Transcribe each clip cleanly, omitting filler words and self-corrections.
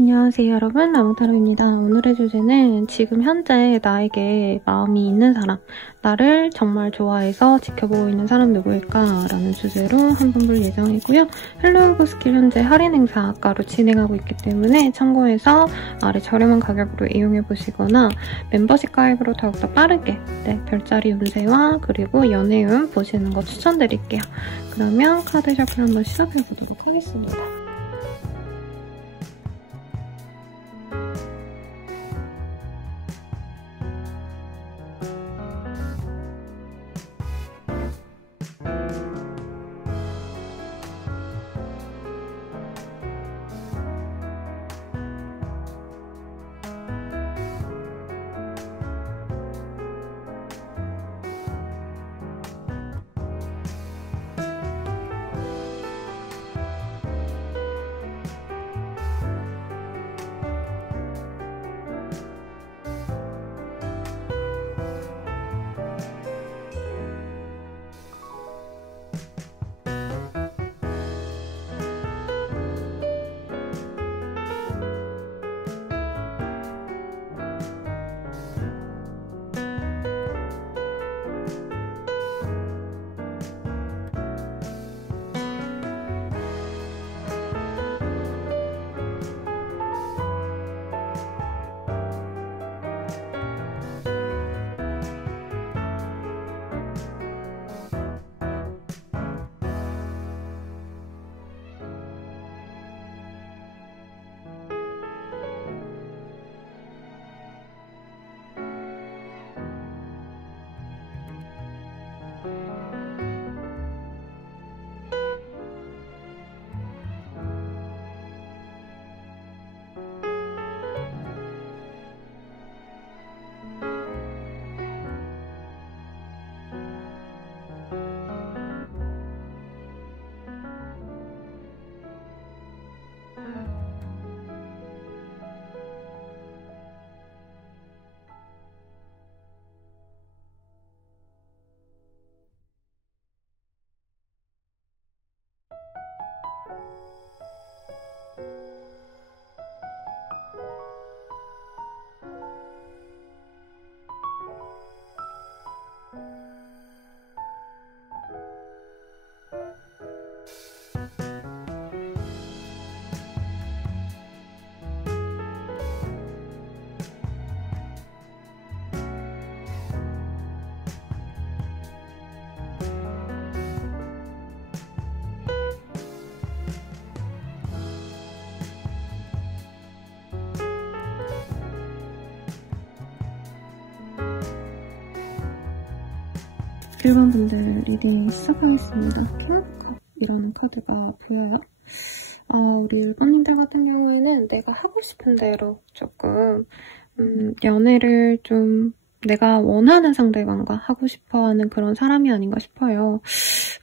안녕하세요 여러분, 나무타로입니다. 오늘의 주제는 지금 현재 나에게 마음이 있는 사람, 나를 정말 좋아해서 지켜보고 있는 사람 누구일까? 라는 주제로 한번 볼 예정이고요. 헬로우브 스킬 현재 할인 행사가로 진행하고 있기 때문에 참고해서 아래 저렴한 가격으로 이용해보시거나 멤버십 가입으로 더욱더 빠르게 별자리 운세와 그리고 연애운 보시는 거 추천드릴게요. 그러면 카드 셔플 한번 시작해보도록 하겠습니다. 일본 분들 리딩 시작하겠습니다. 킹컵이라는 카드가 보여요. 우리 일본님들 같은 경우에는 내가 하고 싶은 대로 조금 연애를 좀 내가 원하는 상대방과 하고 싶어하는 그런 사람이 아닌가 싶어요.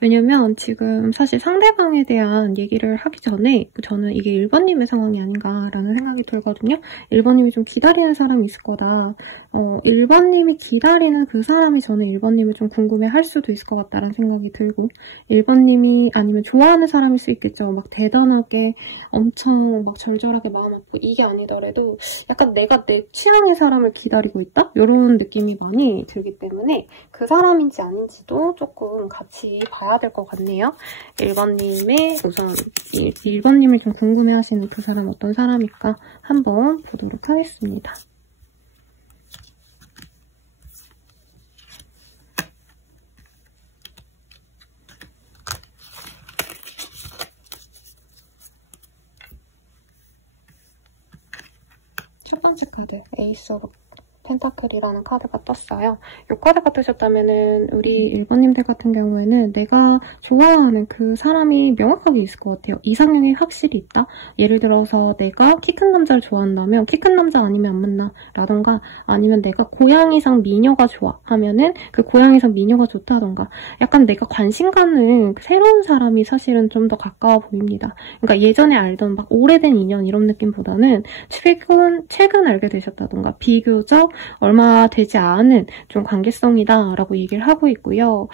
왜냐면 지금 사실 상대방에 대한 얘기를 하기 전에 저는 이게 1번님의 상황이 아닌가라는 생각이 들거든요. 1번님이 좀 기다리는 사람이 있을 거다. 1번님이 기다리는 그 사람이 저는 1번님을 좀 궁금해할 수도 있을 것 같다라는 생각이 들고 1번님이 아니면 좋아하는 사람일 수 있겠죠. 막 대단하게 엄청 막 절절하게 마음 아프고 이게 아니더라도 약간 내가 내 취향의 사람을 기다리고 있다? 이런 느낌이 많이 들기 때문에 그 사람인지 아닌지도 조금 같이 봐야 될 것 같네요. 1번님의 우선 1번님을 좀 궁금해하시는 그 사람 어떤 사람일까 한번 보도록 하겠습니다. 첫 번째 카드, 에이스 오브 펜타클이라는 카드가 떴어요. 이 카드가 뜨셨다면은 우리 1번님들 같은 경우에는 내가 좋아하는 그 사람이 명확하게 있을 것 같아요. 이상형이 확실히 있다? 예를 들어서 내가 키 큰 남자를 좋아한다면 키 큰 남자 아니면 안 만나 라던가 아니면 내가 고양이상 미녀가 좋아 하면은 그 고양이상 미녀가 좋다던가 약간 내가 관심 가는 새로운 사람이 사실은 좀 더 가까워 보입니다. 그러니까 예전에 알던 막 오래된 인연 이런 느낌보다는 최근 알게 되셨다던가 비교적 얼마 되지 않은 좀 관계성이다라고 얘기를 하고 있고요.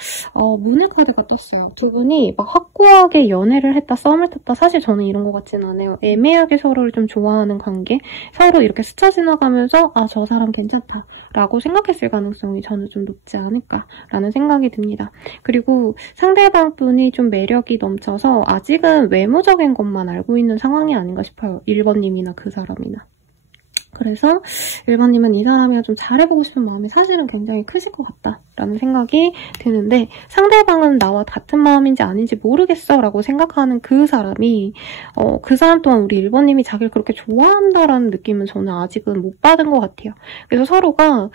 문의 카드가 떴어요. 두 분이 막 확고하게 연애를 했다, 썸을 탔다. 사실 저는 이런 것 같진 않아요. 애매하게 서로를 좀 좋아하는 관계, 서로 이렇게 스쳐 지나가면서 아, 저 사람 괜찮다 라고 생각했을 가능성이 저는 좀 높지 않을까라는 생각이 듭니다. 그리고 상대방 분이 좀 매력이 넘쳐서 아직은 외모적인 것만 알고 있는 상황이 아닌가 싶어요. 1번님이나 그 사람이나. 그래서 1번님은 이 사람이랑 좀 잘해보고 싶은 마음이 사실은 굉장히 크실 것 같다라는 생각이 드는데 상대방은 나와 같은 마음인지 아닌지 모르겠어 라고 생각하는 그 사람이 그 사람 또한 우리 1번님이 자기를 그렇게 좋아한다라는 느낌은 저는 아직은 못 받은 것 같아요. 그래서 서로가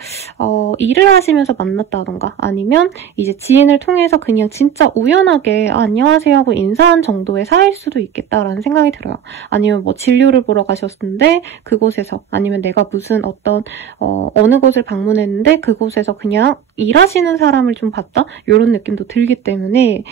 일을 하시면서 만났다던가 아니면 이제 지인을 통해서 그냥 진짜 우연하게 안녕하세요 하고 인사한 정도의 사이일 수도 있겠다라는 생각이 들어요. 아니면 뭐 진료를 보러 가셨는데 그곳에서 아니면 내가 무슨 어떤 어느 곳을 방문했는데 그곳에서 그냥 일하시는 사람을 좀 봤다? 이런 느낌도 들기 때문에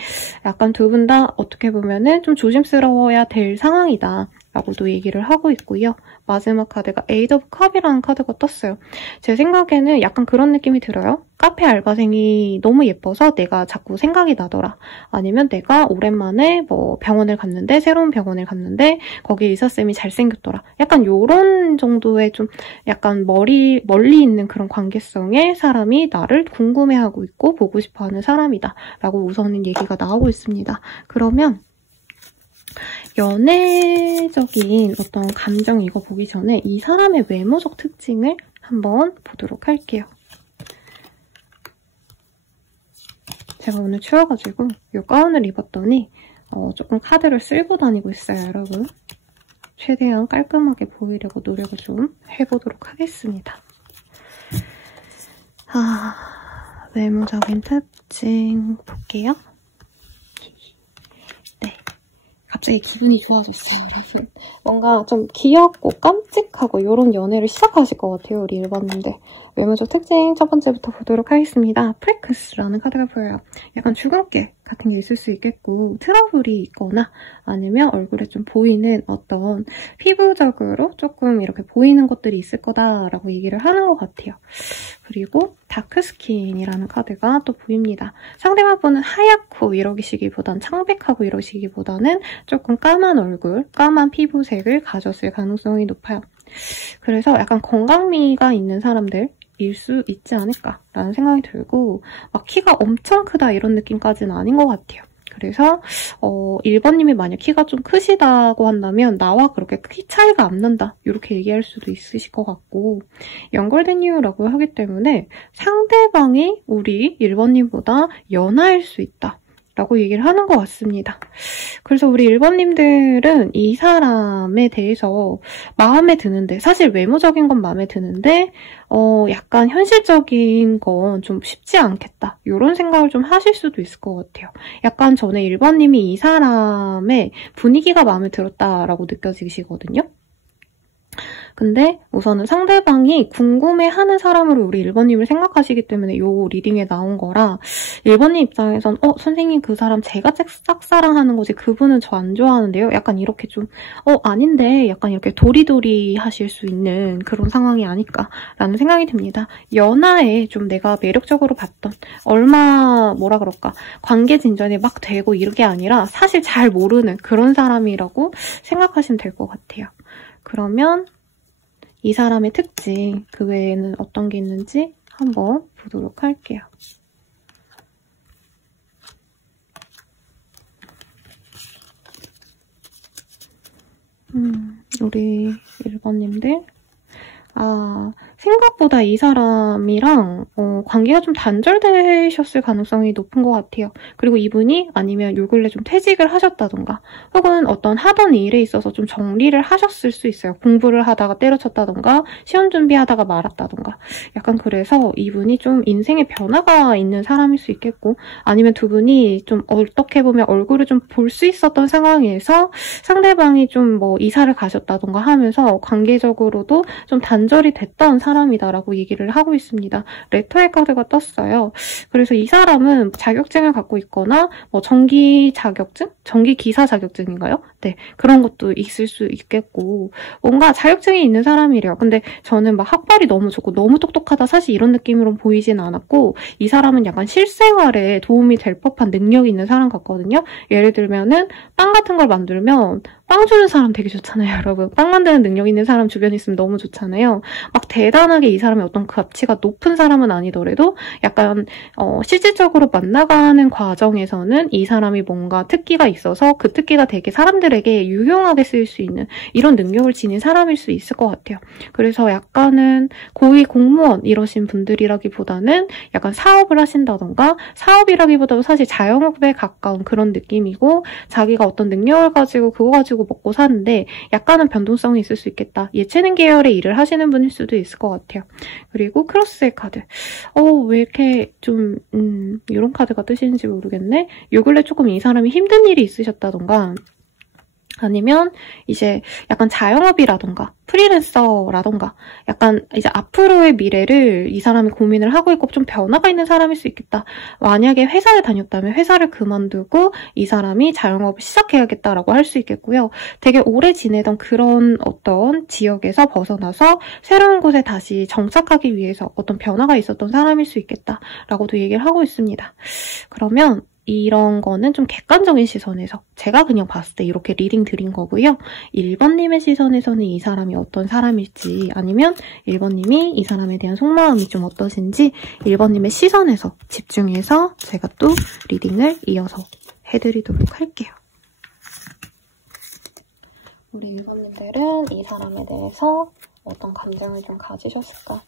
약간 두 분 다 어떻게 보면은 좀 조심스러워야 될 상황이다. 라고도 얘기를 하고 있고요. 마지막 카드가 에이드 오브 컵이라는 카드가 떴어요. 제 생각에는 약간 그런 느낌이 들어요. 카페 알바생이 너무 예뻐서 내가 자꾸 생각이 나더라. 아니면 내가 오랜만에 뭐 병원을 갔는데 새로운 병원을 갔는데 거기 의사쌤이 잘생겼더라. 약간 요런 정도의 좀 약간 멀리 있는 그런 관계성의 사람이 나를 궁금해하고 있고 보고 싶어하는 사람이다. 라고 우선은 얘기가 나오고 있습니다. 그러면 연애적인 어떤 감정 이거 보기 전에 이 사람의 외모적 특징을 한번 보도록 할게요. 제가 오늘 추워가지고 이 가운을 입었더니 조금 카드를 쓸고 다니고 있어요, 여러분. 최대한 깔끔하게 보이려고 노력을 좀 해보도록 하겠습니다. 외모적인 특징 볼게요. 갑자기 기분이 좋아졌어요, 여러분. 뭔가 좀 귀엽고 깜찍하고 이런 연애를 시작하실 것 같아요, 우리 1번님들. 외모적 특징 첫 번째부터 보도록 하겠습니다. 프레크스라는 카드가 보여요. 약간 주근깨 같은 게 있을 수 있겠고 트러블이 있거나 아니면 얼굴에 좀 보이는 어떤 피부적으로 조금 이렇게 보이는 것들이 있을 거다라고 얘기를 하는 것 같아요. 그리고 다크스킨이라는 카드가 또 보입니다. 상대방 분은 하얗고 이러시기보단 창백하고 이러시기보다는 조금 까만 얼굴, 까만 피부색을 가졌을 가능성이 높아요. 그래서 약간 건강미가 있는 사람들 일 수 있지 않을까라는 생각이 들고 막 키가 엄청 크다 이런 느낌까지는 아닌 것 같아요. 그래서 1번님이 만약 키가 좀 크시다고 한다면 나와 그렇게 키 차이가 안 난다 이렇게 얘기할 수도 있으실 것 같고 연결된 이유라고 하기 때문에 상대방이 우리 1번님보다 연하일 수 있다. 라고 얘기를 하는 것 같습니다. 그래서 우리 1번님들은 이 사람에 대해서 마음에 드는데 사실 외모적인 건 마음에 드는데 약간 현실적인 건 좀 쉽지 않겠다. 이런 생각을 좀 하실 수도 있을 것 같아요. 약간 전에 1번님이 이 사람의 분위기가 마음에 들었다라고 느껴지시거든요. 근데 우선은 상대방이 궁금해하는 사람으로 우리 1번님을 생각하시기 때문에 이 리딩에 나온 거라 1번님 입장에선 선생님 그 사람 제가 짝사랑하는 거지 그분은 저 안 좋아하는데요? 약간 이렇게 좀 아닌데 약간 이렇게 도리도리 하실 수 있는 그런 상황이 아닐까라는 생각이 듭니다. 연하에 좀 내가 매력적으로 봤던 뭐라 그럴까 관계 진전이 막 되고 이게 아니라 사실 잘 모르는 그런 사람이라고 생각하시면 될 것 같아요. 그러면 이 사람의 특징, 그 외에는 어떤 게 있는지 한번 보도록 할게요. 우리 1번님들 생각보다 이 사람이랑 관계가 좀 단절되셨을 가능성이 높은 것 같아요. 그리고 이분이 아니면 요 근래 좀 퇴직을 하셨다던가 혹은 어떤 하던 일에 있어서 좀 정리를 하셨을 수 있어요. 공부를 하다가 때려쳤다던가 시험 준비하다가 말았다던가 약간 그래서 이분이 좀 인생에 변화가 있는 사람일 수 있겠고 아니면 두 분이 좀 어떻게 보면 얼굴을 좀 볼 수 있었던 상황에서 상대방이 좀 뭐 이사를 가셨다던가 하면서 관계적으로도 좀 단절이 됐던 사람이다라고 얘기를 하고 있습니다. 레터의 카드가 떴어요. 그래서 이 사람은 자격증을 갖고 있거나 뭐 전기 자격증? 전기 기사 자격증인가요? 네, 그런 것도 있을 수 있겠고 뭔가 자격증이 있는 사람이래요. 근데 저는 막 학벌이 너무 좋고 너무 똑똑하다 사실 이런 느낌으로 보이진 않았고 이 사람은 약간 실생활에 도움이 될 법한 능력이 있는 사람 같거든요. 예를 들면은 빵 같은 걸 만들면 빵 주는 사람 되게 좋잖아요, 여러분. 빵 만드는 능력 있는 사람 주변에 있으면 너무 좋잖아요. 막 대단하게 이 사람의 어떤 가치가 높은 사람은 아니더라도 약간 실질적으로 만나가는 과정에서는 이 사람이 뭔가 특기가 있어서 그 특기가 되게 사람들에게 유용하게 쓰일 수 있는 이런 능력을 지닌 사람일 수 있을 것 같아요. 그래서 약간은 고위 공무원 이러신 분들이라기보다는 약간 사업을 하신다던가 사업이라기보다도 사실 자영업에 가까운 그런 느낌이고 자기가 어떤 능력을 가지고 그거 가지고 먹고 사는데 약간은 변동성이 있을 수 있겠다. 예체능 계열의 일을 하시는 분일 수도 있을 것 같아요. 그리고 크로스의 카드. 왜 이렇게 좀 이런 카드가 뜨시는지 모르겠네. 요 근래 조금 이 사람이 힘든 일이 있으셨다던가 아니면 이제 약간 자영업이라던가 프리랜서라던가 약간 이제 앞으로의 미래를 이 사람이 고민을 하고 있고 좀 변화가 있는 사람일 수 있겠다. 만약에 회사를 다녔다면 회사를 그만두고 이 사람이 자영업을 시작해야겠다라고 할 수 있겠고요. 되게 오래 지내던 그런 어떤 지역에서 벗어나서 새로운 곳에 다시 정착하기 위해서 어떤 변화가 있었던 사람일 수 있겠다라고도 얘기를 하고 있습니다. 그러면 이런 거는 좀 객관적인 시선에서 제가 그냥 봤을 때 이렇게 리딩 드린 거고요. 1번님의 시선에서는 이 사람이 어떤 사람일지 아니면 1번님이 이 사람에 대한 속마음이 좀 어떠신지 1번님의 시선에서 집중해서 제가 또 리딩을 이어서 해드리도록 할게요. 우리 1번님들은 이 사람에 대해서 어떤 감정을 좀 가지셨을까?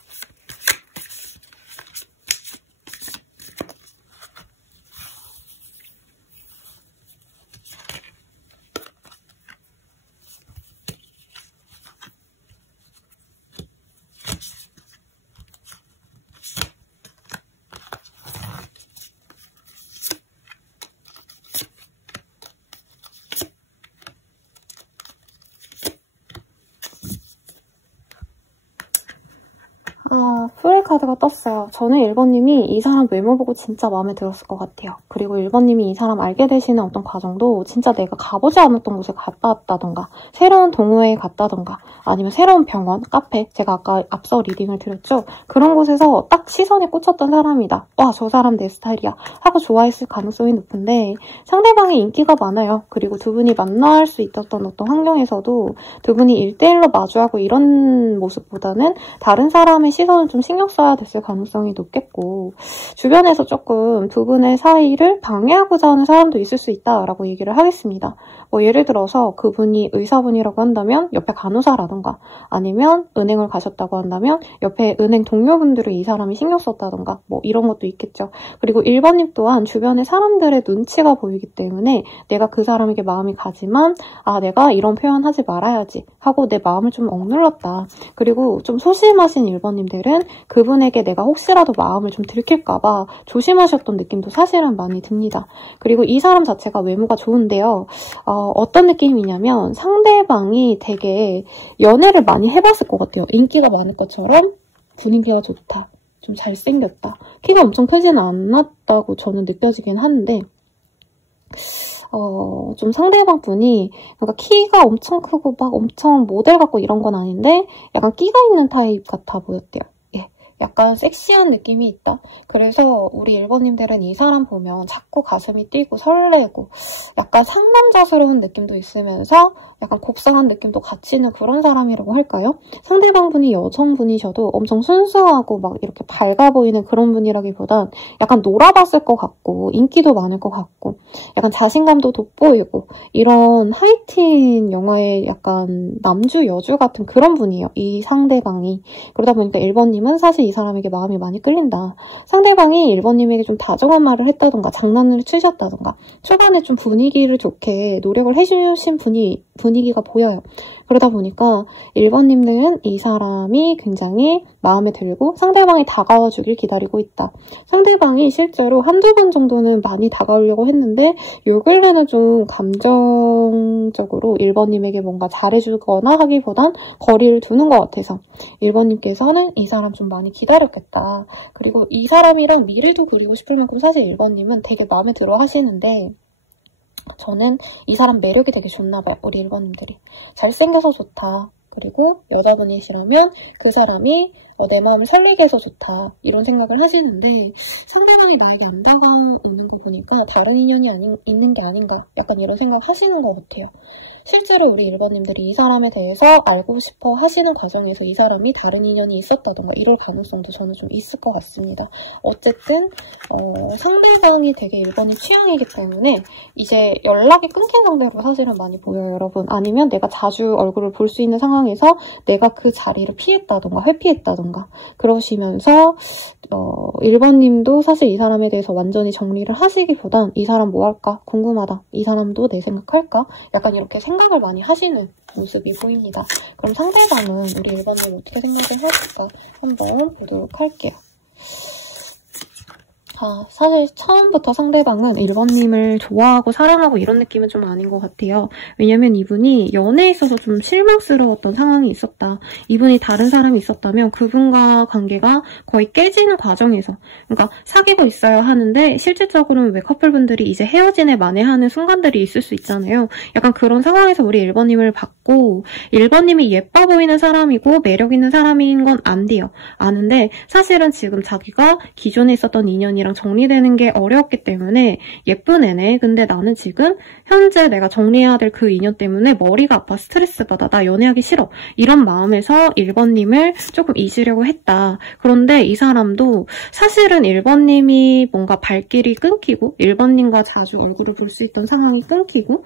풀 카드가 떴어요. 저는 1번님이 이 사람 외모 보고 진짜 마음에 들었을 것 같아요. 그리고 1번님이 이 사람 알게 되시는 어떤 과정도 진짜 내가 가보지 않았던 곳에 갔다 왔다던가 새로운 동호회에 갔다던가 아니면 새로운 병원, 카페 제가 아까 앞서 리딩을 드렸죠. 그런 곳에서 딱 시선에 꽂혔던 사람이다. 와, 저 사람 내 스타일이야 하고 좋아했을 가능성이 높은데 상대방의 인기가 많아요. 그리고 두 분이 만날 수 있었던 어떤 환경에서도 두 분이 1대1로 마주하고 이런 모습보다는 다른 사람의 시선을 좀 신경 써야 됐을 가능성이 높겠고 주변에서 조금 두 분의 사이를 방해하고자 하는 사람도 있을 수 있다라고 얘기를 하겠습니다. 뭐 예를 들어서 그분이 의사분이라고 한다면 옆에 간호사라던가 아니면 은행을 가셨다고 한다면 옆에 은행 동료분들을 이 사람이 신경 썼다던가 뭐 이런 것도 있겠죠. 그리고 1번님 또한 주변에 사람들의 눈치가 보이기 때문에 내가 그 사람에게 마음이 가지만 내가 이런 표현 하지 말아야지 하고 내 마음을 좀 억눌렀다. 그리고 좀 소심하신 1번님들은 그분에게 내가 혹시라도 마음을 좀 들킬까봐 조심하셨던 느낌도 사실은 많이 듭니다. 그리고 이 사람 자체가 외모가 좋은데요. 어떤 느낌이냐면 상대방이 되게 연애를 많이 해봤을 것 같아요. 인기가 많을 것처럼 분위기가 좋다. 좀 잘생겼다. 키가 엄청 크지는 않았다고 저는 느껴지긴 하는데 좀 상대방 분이 그러니까 키가 엄청 크고 막 엄청 모델 같고 이런 건 아닌데 약간 끼가 있는 타입 같아 보였대요. 약간 섹시한 느낌이 있다. 그래서 우리 1번님들은 이 사람 보면 자꾸 가슴이 뛰고 설레고 약간 상남자스러운 느낌도 있으면서 약간 곱상한 느낌도 같이 있는 그런 사람이라고 할까요? 상대방분이 여성분이셔도 엄청 순수하고 막 이렇게 밝아 보이는 그런 분이라기보단 약간 놀아봤을 것 같고 인기도 많을 것 같고 약간 자신감도 돋보이고 이런 하이틴 영화의 약간 남주 여주 같은 그런 분이에요. 이 상대방이. 그러다 보니까 1번님은 사실 이 사람에게 마음이 많이 끌린다. 상대방이 1번님에게 좀 다정한 말을 했다던가 장난을 치셨다던가 초반에 좀 분위기를 좋게 노력을 해주신 분위기가 보여요. 그러다 보니까 1번님들은 이 사람이 굉장히 마음에 들고 상대방이 다가와 주길 기다리고 있다. 상대방이 실제로 한두 번 정도는 많이 다가오려고 했는데 요 근래는 좀 감정적으로 1번님에게 뭔가 잘해주거나 하기보단 거리를 두는 것 같아서 1번님께서는 이 사람 좀 많이 기다렸겠다. 그리고 이 사람이랑 미래도 그리고 싶을 만큼 사실 1번님은 되게 마음에 들어 하시는데 저는 이 사람 매력이 되게 좋나봐요. 우리 1번님들이. 잘생겨서 좋다. 그리고 여자분이시라면 그 사람이 내 마음을 설레게 해서 좋다. 이런 생각을 하시는데 상대방이 나에게 안 다가오는 거 보니까 다른 인연이 있는 게 아닌가. 약간 이런 생각 하시는 것 같아요. 실제로 우리 1번님들이 이 사람에 대해서 알고 싶어 하시는 과정에서 이 사람이 다른 인연이 있었다던가 이럴 가능성도 저는 좀 있을 것 같습니다. 어쨌든 상대방이 되게 1번이 취향이기 때문에 이제 연락이 끊긴 상대로 사실은 많이 보여요, 여러분. 아니면 내가 자주 얼굴을 볼 수 있는 상황에서 내가 그 자리를 피했다던가 회피했다던가 그러시면서 1번님도 사실 이 사람에 대해서 완전히 정리를 하시기보단 이 사람 뭐 할까? 궁금하다. 이 사람도 내 생각할까? 약간 이렇게 생각을 많이 하시는 모습이 보입니다. 그럼 상대방은 우리 1번님 어떻게 생각을 할까? 한번 보도록 할게요. 사실 처음부터 상대방은 1번님을 좋아하고 사랑하고 이런 느낌은 좀 아닌 것 같아요. 왜냐면 이분이 연애에 있어서 좀 실망스러웠던 상황이 있었다. 이분이 다른 사람이 있었다면 그분과 관계가 거의 깨지는 과정에서, 그러니까 사귀고 있어야 하는데 실질적으로는 왜 커플분들이 이제 헤어지네 만회하는 순간들이 있을 수 있잖아요. 약간 그런 상황에서 우리 1번님을 봤고 1번님이 예뻐 보이는 사람이고 매력 있는 사람인 건 안 돼요. 아는데 사실은 지금 자기가 기존에 있었던 인연이랑 정리되는 게 어려웠기 때문에 예쁜 애네. 근데 나는 지금 현재 내가 정리해야 될 그 인연 때문에 머리가 아파, 스트레스 받아, 나 연애하기 싫어. 이런 마음에서 1번님을 조금 잊으려고 했다. 그런데 이 사람도 사실은 1번님이 뭔가 발길이 끊기고 1번님과 자주 얼굴을 볼 수 있던 상황이 끊기고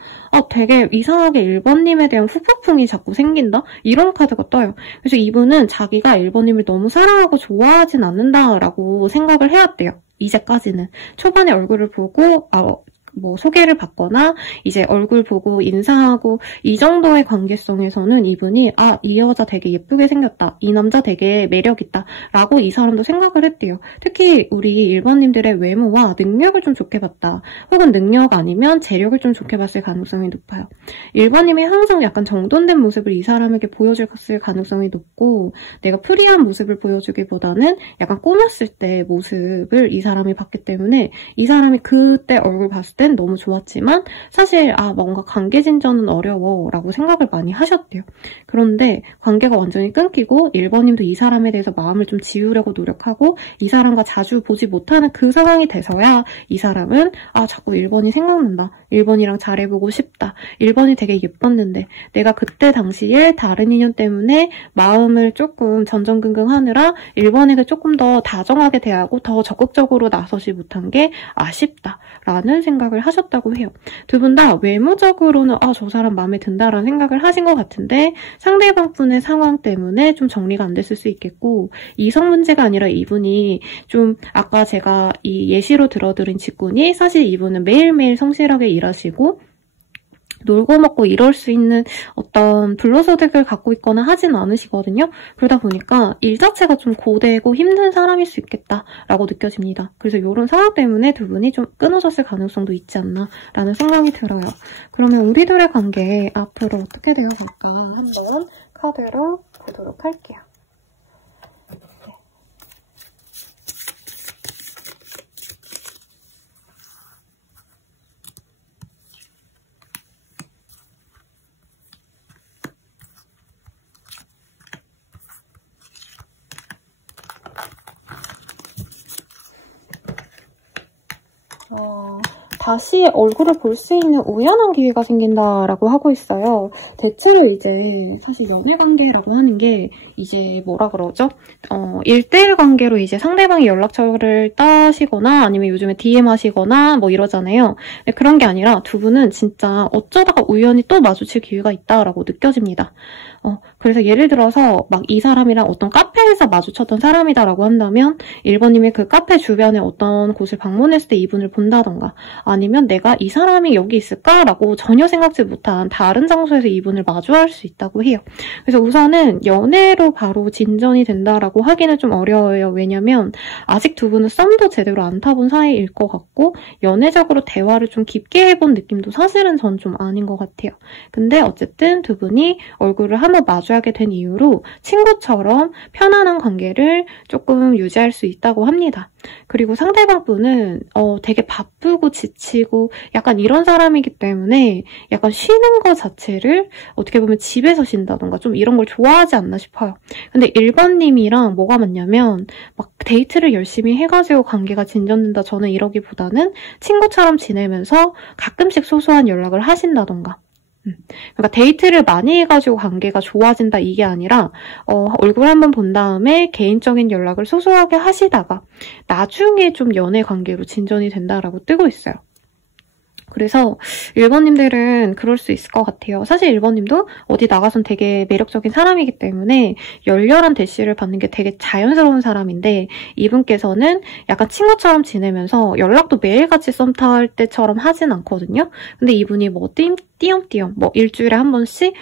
되게 이상하게 1번님에 대한 후폭풍이 자꾸 생긴다? 이런 카드가 떠요. 그래서 이분은 자기가 1번님을 너무 사랑하고 좋아하진 않는다라고 생각을 해왔대요. 이제까지는. 초반에 얼굴을 보고 뭐 소개를 받거나 이제 얼굴 보고 인사하고 이 정도의 관계성에서는 이분이 이 여자 되게 예쁘게 생겼다. 이 남자 되게 매력있다. 라고 이 사람도 생각을 했대요. 특히 우리 1번님들의 외모와 능력을 좀 좋게 봤다. 혹은 능력 아니면 재력을 좀 좋게 봤을 가능성이 높아요. 1번님이 항상 약간 정돈된 모습을 이 사람에게 보여줬을 가능성이 높고 내가 프리한 모습을 보여주기보다는 약간 꾸몄을 때 모습을 이 사람이 봤기 때문에 이 사람이 그때 얼굴 봤을 때 너무 좋았지만 사실 뭔가 관계 진전은 어려워 라고 생각을 많이 하셨대요. 그런데 관계가 완전히 끊기고 1번님도 이 사람에 대해서 마음을 좀 지우려고 노력하고 이 사람과 자주 보지 못하는 그 상황이 돼서야 이 사람은 자꾸 1번이 생각난다. 1번이랑 잘해보고 싶다. 1번이 되게 예뻤는데 내가 그때 당시에 다른 인연 때문에 마음을 조금 전전긍긍하느라 1번에게 조금 더 다정하게 대하고 더 적극적으로 나서지 못한 게 아쉽다 라는 생각을 하셨다고 해요. 두 분 다 외모적으로는 저 사람 마음에 든다라는 생각을 하신 것 같은데 상대방 분의 상황 때문에 좀 정리가 안 됐을 수 있겠고 이성 문제가 아니라 이분이 좀 아까 제가 이 예시로 들어드린 직군이 사실 이분은 매일매일 성실하게 일하시고 놀고 먹고 이럴 수 있는 어떤 불로소득을 갖고 있거나 하진 않으시거든요. 그러다 보니까 일 자체가 좀 고되고 힘든 사람일 수 있겠다라고 느껴집니다. 그래서 이런 상황 때문에 두 분이 좀 끊어졌을 가능성도 있지 않나라는 생각이 들어요. 그러면 우리들의 관계 앞으로 어떻게 되어갈까 한번 카드로 보도록 할게요. 다시 얼굴을 볼 수 있는 우연한 기회가 생긴다라고 하고 있어요. 대체로 이제 사실 연애관계라고 하는 게 이제 뭐라 그러죠? 1대1 관계로 이제 상대방이 연락처를 따시거나 아니면 요즘에 DM 하시거나 뭐 이러잖아요. 그런 게 아니라 두 분은 진짜 어쩌다가 우연히 또 마주칠 기회가 있다라고 느껴집니다. 그래서 예를 들어서 막 이 사람이랑 어떤 카페에서 마주쳤던 사람이다라고 한다면 1번님이 그 카페 주변에 어떤 곳을 방문했을 때 이분을 본다던가 아니면 내가 이 사람이 여기 있을까라고 전혀 생각지 못한 다른 장소에서 이분을 마주할 수 있다고 해요. 그래서 우선은 연애로 바로 진전이 된다라고 하기는 좀 어려워요. 왜냐면 아직 두 분은 썸도 제대로 안 타본 사이일 것 같고 연애적으로 대화를 좀 깊게 해본 느낌도 사실은 전 좀 아닌 것 같아요. 근데 어쨌든 두 분이 얼굴을 한번 마주하게 된 이후로 친구처럼 편안한 관계를 조금 유지할 수 있다고 합니다. 그리고 상대방 분은 되게 바쁘고 지치고 약간 이런 사람이기 때문에 약간 쉬는 거 자체를 어떻게 보면 집에서 쉰다던가 좀 이런 걸 좋아하지 않나 싶어요. 근데 1번님이랑 뭐가 맞냐면 막 데이트를 열심히 해가지고 관계가 진전된다, 저는 이러기보다는 친구처럼 지내면서 가끔씩 소소한 연락을 하신다던가, 그러니까 데이트를 많이 해가지고 관계가 좋아진다 이게 아니라 얼굴 한번 본 다음에 개인적인 연락을 소소하게 하시다가 나중에 좀 연애 관계로 진전이 된다라고 뜨고 있어요. 그래서 1번님들은 그럴 수 있을 것 같아요. 사실 1번님도 어디 나가선 되게 매력적인 사람이기 때문에 열렬한 대시를 받는 게 되게 자연스러운 사람인데, 이분께서는 약간 친구처럼 지내면서 연락도 매일같이 썸 탈 때처럼 하진 않거든요. 근데 이분이 뭐 띄엄띄엄 뭐 일주일에 한 번씩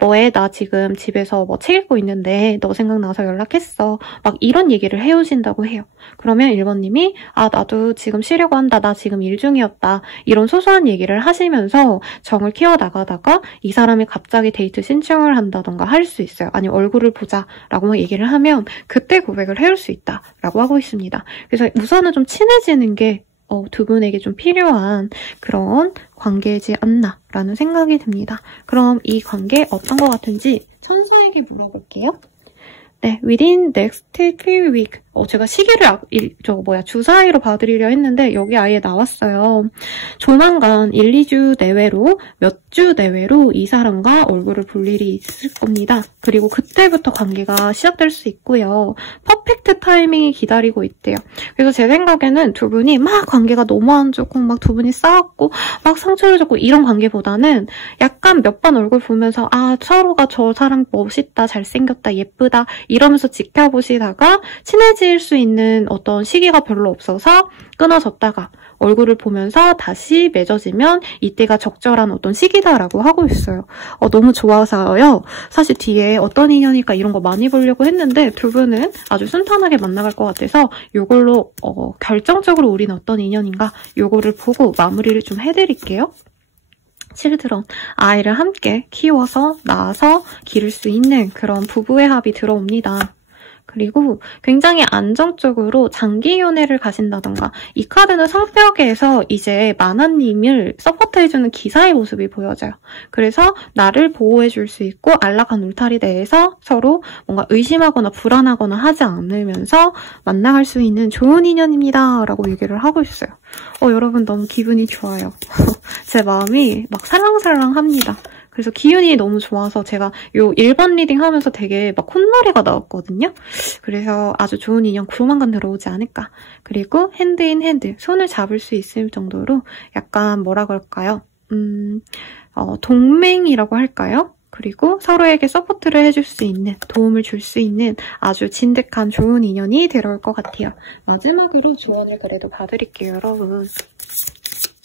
뭐해, 나 지금 집에서 뭐 책 읽고 있는데 너 생각나서 연락했어, 막 이런 얘기를 해오신다고 해요. 그러면 1번님이 나도 지금 쉬려고 한다, 나 지금 일 중이었다, 이런 소소한 얘기를 하시면서 정을 키워나가다가 이 사람이 갑자기 데이트 신청을 한다던가 할 수 있어요. 아니 얼굴을 보자 라고 얘기를 하면 그때 고백을 해올 수 있다 라고 하고 있습니다. 그래서 우선은 좀 친해지는 게 두 분에게 좀 필요한 그런 관계이지 않나라는 생각이 듭니다. 그럼 이 관계 어떤 것 같은지 천사에게 물어볼게요. 네, within next 3 week. 제가 시기를 주사위로 봐드리려 했는데 여기 아예 나왔어요. 조만간 1, 2주 내외로, 몇 주 내외로 이 사람과 얼굴을 볼 일이 있을 겁니다. 그리고 그때부터 관계가 시작될 수 있고요. 퍼펙트 타이밍이 기다리고 있대요. 그래서 제 생각에는 두 분이 막 관계가 너무 안 좋고 막 두 분이 싸웠고 막 상처를 줬고 이런 관계보다는 약간 몇 번 얼굴 보면서 서로가 저 사람 멋있다, 잘생겼다, 예쁘다 이러면서 지켜보시다가 친해질 수 있는 어떤 시기가 별로 없어서 끊어졌다가 얼굴을 보면서 다시 맺어지면 이때가 적절한 어떤 시기다라고 하고 있어요. 너무 좋아서요. 사실 뒤에 어떤 인연일까 이런 거 많이 보려고 했는데 두 분은 아주 순탄하게 만나갈 것 같아서 이걸로 결정적으로 우리는 어떤 인연인가 요거를 보고 마무리를 좀 해드릴게요. 칠드런, 아이를 함께 키워서 낳아서 기를 수 있는 그런 부부의 합이 들어옵니다. 그리고 굉장히 안정적으로 장기 연애를 가신다던가, 이 카드는 성격에서 이제 마나님을 서포트해주는 기사의 모습이 보여져요. 그래서 나를 보호해줄 수 있고 안락한 울타리 내에서 서로 뭔가 의심하거나 불안하거나 하지 않으면서 만나갈 수 있는 좋은 인연입니다 라고 얘기를 하고 있어요. 여러분 너무 기분이 좋아요. 제 마음이 막 살랑살랑합니다. 그래서 기운이 너무 좋아서 제가 요 1번 리딩 하면서 되게 막 콧노래가 나왔거든요. 그래서 아주 좋은 인연 조만간 들어오지 않을까. 그리고 핸드인 핸드, 손을 잡을 수 있을 정도로 약간 뭐라 그럴까요? 동맹이라고 할까요? 그리고 서로에게 서포트를 해줄 수 있는, 도움을 줄 수 있는 아주 진득한 좋은 인연이 들어올 것 같아요. 마지막으로 조언을 그래도 봐드릴게요, 여러분.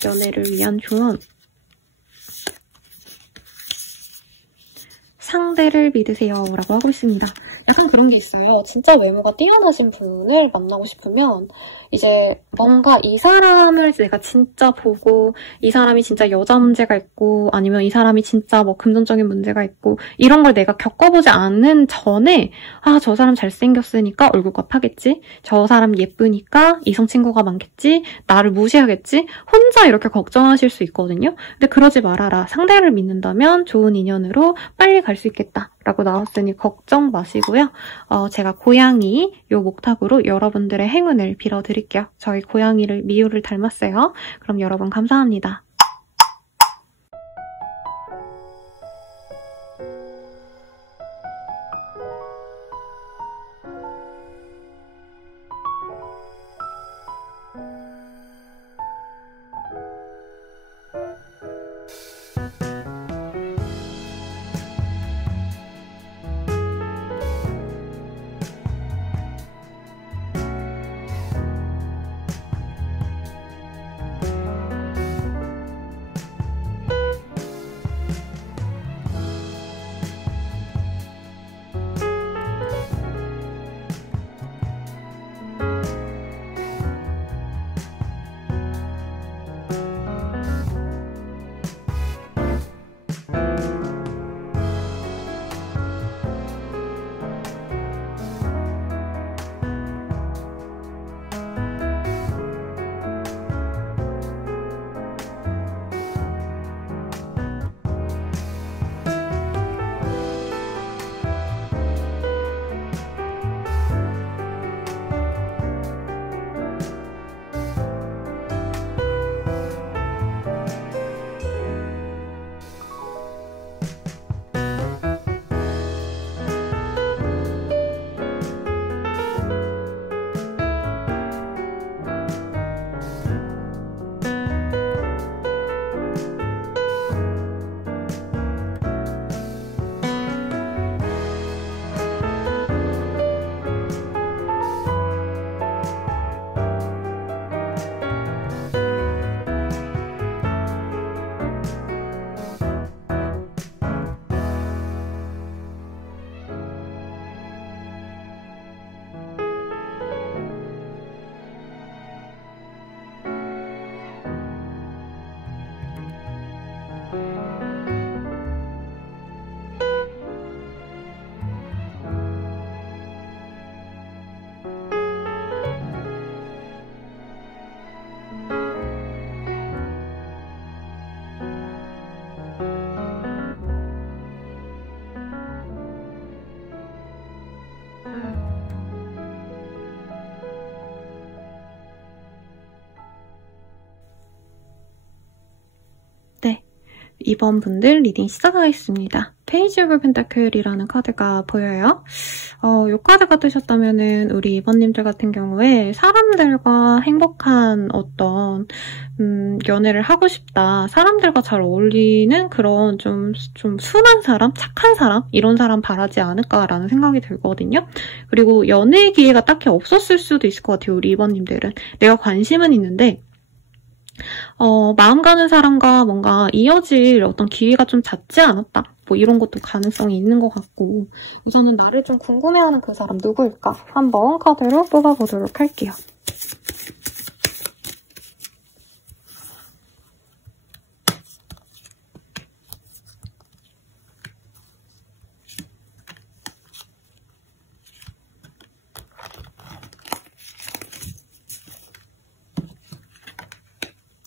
연애를 위한 조언. 상대를 믿으세요 라고 하고 있습니다. 약간 그런 게 있어요. 진짜 외모가 뛰어나신 분을 만나고 싶으면 이제 뭔가 이 사람을 내가 진짜 보고 이 사람이 진짜 여자 문제가 있고 아니면 이 사람이 진짜 뭐 금전적인 문제가 있고 이런 걸 내가 겪어보지 않는 전에 저 사람 잘생겼으니까 얼굴값 하겠지, 저 사람 예쁘니까 이성 친구가 많겠지, 나를 무시하겠지, 혼자 이렇게 걱정하실 수 있거든요. 근데 그러지 말아라. 상대를 믿는다면 좋은 인연으로 빨리 갈 수 있겠다 라고 나왔으니 걱정 마시고요. 제가 고양이 요 목탁으로 여러분들의 행운을 빌어드릴게요. 저희 고양이를 미우를 닮았어요. 그럼 여러분 감사합니다. 2번 분들 리딩 시작하겠습니다. 페이지 오브 펜타클이라는 카드가 보여요. 이 카드가 뜨셨다면은 우리 2번님들 같은 경우에 사람들과 행복한 어떤 연애를 하고 싶다. 사람들과 잘 어울리는 그런 좀 순한 사람, 착한 사람 이런 사람 바라지 않을까라는 생각이 들거든요. 그리고 연애 기회가 딱히 없었을 수도 있을 것 같아요. 우리 2번님들은. 내가 관심은 있는데 마음 가는 사람과 뭔가 이어질 어떤 기회가 좀 잦지 않았다. 뭐 이런 것도 가능성이 있는 것 같고 우선은 나를 좀 궁금해하는 그 사람 누구일까? 한번 카드를 뽑아보도록 할게요.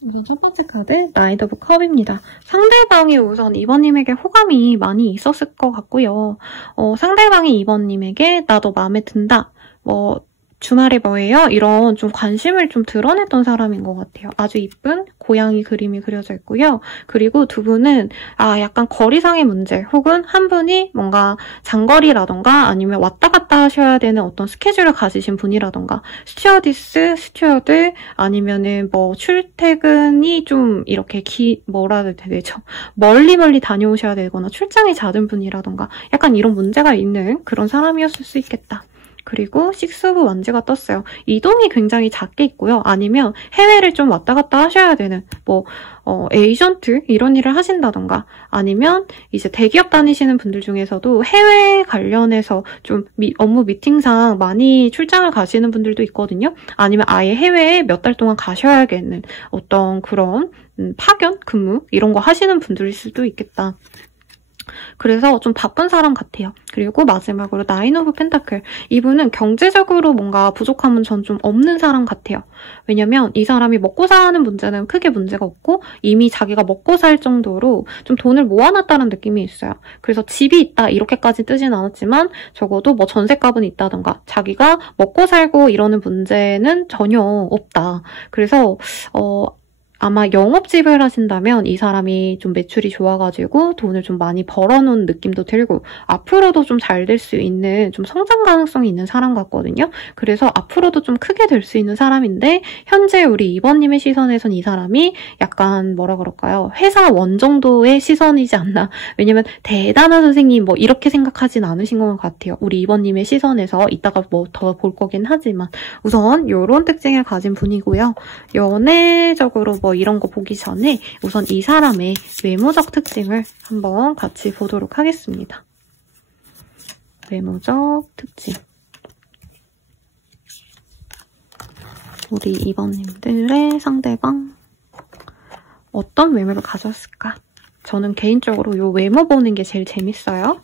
우선 첫 번째 카드 나이트 오브 컵입니다. 상대방이 우선 2번님에게 호감이 많이 있었을 것 같고요. 상대방이 2번님에게 나도 마음에 든다. 주말에 뭐예요? 이런 좀 관심을 좀 드러냈던 사람인 것 같아요. 아주 이쁜 고양이 그림이 그려져 있고요. 그리고 두 분은 약간 거리상의 문제 혹은 한 분이 뭔가 장거리라던가 아니면 왔다 갔다 하셔야 되는 어떤 스케줄을 가지신 분이라던가 스튜어디스, 스튜어드 아니면은 뭐 출퇴근이 좀 이렇게 뭐라 해야 되죠? 멀리 다녀오셔야 되거나 출장이 잦은 분이라던가 약간 이런 문제가 있는 그런 사람이었을 수 있겠다. 그리고 식스 오브 완즈가 떴어요. 이동이 굉장히 작게 있고요. 아니면 해외를 좀 왔다 갔다 하셔야 되는 에이전트 이런 일을 하신다던가 아니면 이제 대기업 다니시는 분들 중에서도 해외 관련해서 좀 업무 미팅상 많이 출장을 가시는 분들도 있거든요. 아니면 아예 해외에 몇 달 동안 가셔야겠는 어떤 그런 파견 근무 이런 거 하시는 분들일 수도 있겠다. 그래서 좀 바쁜 사람 같아요. 그리고 마지막으로 나인 오브 펜타클. 이분은 경제적으로 뭔가 부족함은 전 좀 없는 사람 같아요. 왜냐면 이 사람이 먹고 사는 문제는 크게 문제가 없고 이미 자기가 먹고 살 정도로 좀 돈을 모아놨다는 느낌이 있어요. 그래서 집이 있다 이렇게까지 뜨진 않았지만 적어도 뭐 전셋값은 있다던가 자기가 먹고 살고 이러는 문제는 전혀 없다. 그래서 아마 영업집을 하신다면 이 사람이 좀 매출이 좋아가지고 돈을 좀 많이 벌어놓은 느낌도 들고 앞으로도 좀 잘 될 수 있는 좀 성장 가능성이 있는 사람 같거든요. 그래서 앞으로도 좀 크게 될 수 있는 사람인데 현재 우리 2번님의 시선에선 이 사람이 약간 뭐라 그럴까요? 회사원 정도의 시선이지 않나. 왜냐면 대단한 선생님 뭐 이렇게 생각하진 않으신 것 같아요. 우리 2번님의 시선에서 이따가 뭐 더 볼 거긴 하지만 우선 이런 특징을 가진 분이고요. 연애적으로 뭐 이런 거 보기 전에 우선 이 사람의 외모적 특징을 한번 같이 보도록 하겠습니다. 외모적 특징. 우리 2번님들의 상대방 어떤 외모를 가졌을까? 저는 개인적으로 이 외모 보는 게 제일 재밌어요.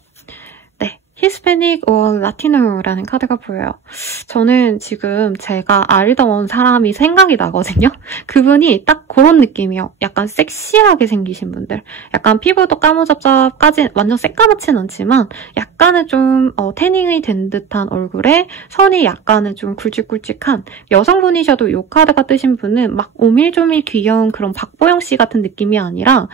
히스패닉 or 라티노라는 카드가 보여요. 저는 지금 제가 알던 사람이 생각이 나거든요. 그분이 딱 그런 느낌이에요. 약간 섹시하게 생기신 분들. 약간 피부도 까무잡잡까지 완전 새까맣진 않지만 약간은 좀 태닝이 된 듯한 얼굴에 선이 약간은 좀 굵직굵직한 여성분이셔도 이 카드가 뜨신 분은 막 오밀조밀 귀여운 그런 박보영 씨 같은 느낌이 아니라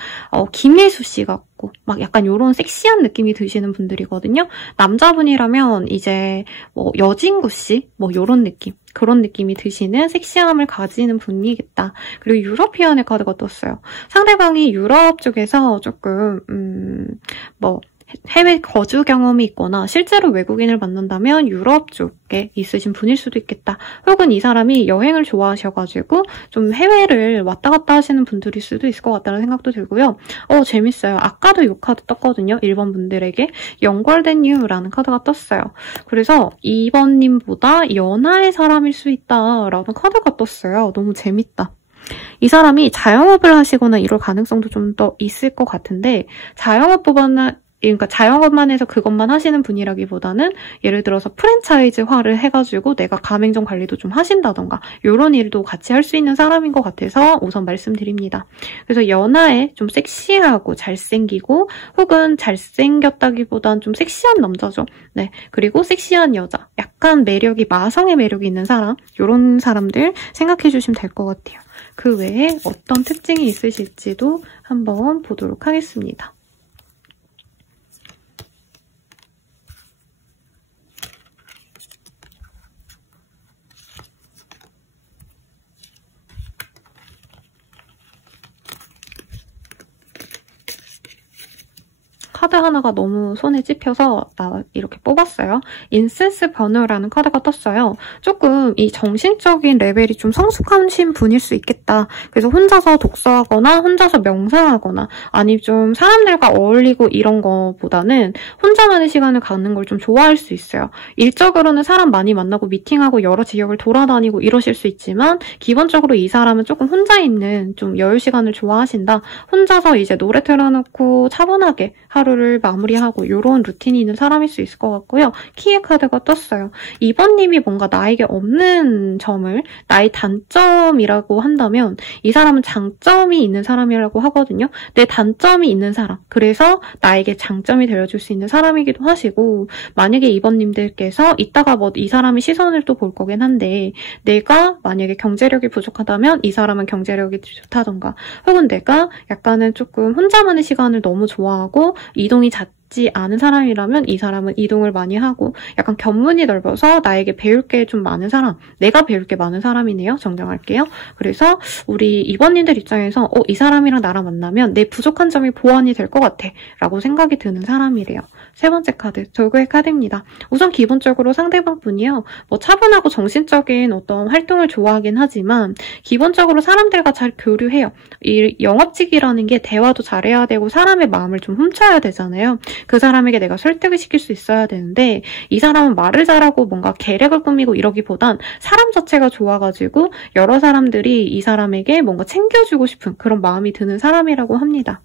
김혜수 씨 같고 막 약간 이런 섹시한 느낌이 드시는 분들이거든요. 남자분이라면 이제 뭐 여진구 씨? 뭐 이런 느낌. 그런 느낌이 드시는 섹시함을 가지는 분이겠다. 그리고 유러피언의 카드가 떴어요. 상대방이 유럽 쪽에서 조금 뭐 해외 거주 경험이 있거나 실제로 외국인을 만난다면 유럽 쪽에 있으신 분일 수도 있겠다. 혹은 이 사람이 여행을 좋아하셔가지고 좀 해외를 왔다 갔다 하시는 분들일 수도 있을 것 같다는 생각도 들고요. 재밌어요. 아까도 이 카드 떴거든요. 1번 분들에게 연결된 이유라는 카드가 떴어요. 그래서 2번님보다 연하의 사람일 수 있다라는 카드가 떴어요. 너무 재밌다. 이 사람이 자영업을 하시거나 이럴 가능성도 좀 더 있을 것 같은데 자영업보다는 그러니까 자영업만 해서 그것만 하시는 분이라기보다는 예를 들어서 프랜차이즈화를 해가지고 내가 가맹점 관리도 좀 하신다던가 이런 일도 같이 할 수 있는 사람인 것 같아서 우선 말씀드립니다. 그래서 연하에 좀 섹시하고 잘생기고 혹은 잘생겼다기보단 좀 섹시한 남자죠. 네, 그리고 섹시한 여자, 약간 매력이 마성의 매력이 있는 사람, 이런 사람들 생각해 주시면 될 것 같아요. 그 외에 어떤 특징이 있으실지도 한번 보도록 하겠습니다. 카드 하나가 너무 손에 찝혀서 나 이렇게 뽑았어요. 인센스 버너라는 카드가 떴어요. 조금 이 정신적인 레벨이 좀 성숙하신 분일 수 있겠다. 그래서 혼자서 독서하거나 혼자서 명상하거나 아니면 좀 사람들과 어울리고 이런 거보다는 혼자만의 시간을 갖는 걸 좀 좋아할 수 있어요. 일적으로는 사람 많이 만나고 미팅하고 여러 지역을 돌아다니고 이러실 수 있지만 기본적으로 이 사람은 조금 혼자 있는 좀 여유 시간을 좋아하신다. 혼자서 이제 노래 틀어놓고 차분하게 하루를 마무리하고 이런 루틴이 있는 사람일 수 있을 것 같고요. 키의 카드가 떴어요. 2번님이 뭔가 나에게 없는 점을 나의 단점이라고 한다면 이 사람은 장점이 있는 사람이라고 하거든요. 내 단점이 있는 사람. 그래서 나에게 장점이 되어줄 수 있는 사람이기도 하시고 만약에 2번님들께서 이따가 뭐 이 사람의 시선을 또 볼 거긴 한데 내가 만약에 경제력이 부족하다면 이 사람은 경제력이 좋다던가 혹은 내가 약간은 조금 혼자만의 시간을 너무 좋아하고 이동이 잦지 않은 사람이라면 이 사람은 이동을 많이 하고 약간 견문이 넓어서 나에게 배울 게 좀 많은 사람, 내가 배울 게 많은 사람이네요. 정정할게요. 그래서 우리 2번님들 입장에서 이 사람이랑 나랑 만나면 내 부족한 점이 보완이 될 것 같아 라고 생각이 드는 사람이래요. 세 번째 카드, 돌고의 카드입니다. 우선 기본적으로 상대방 분이요. 뭐 차분하고 정신적인 어떤 활동을 좋아하긴 하지만 기본적으로 사람들과 잘 교류해요. 이 영업직이라는 게 대화도 잘해야 되고 사람의 마음을 좀 훔쳐야 되잖아요. 그 사람에게 내가 설득을 시킬 수 있어야 되는데 이 사람은 말을 잘하고 뭔가 계략을 꾸미고 이러기보단 사람 자체가 좋아가지고 여러 사람들이 이 사람에게 뭔가 챙겨주고 싶은 그런 마음이 드는 사람이라고 합니다.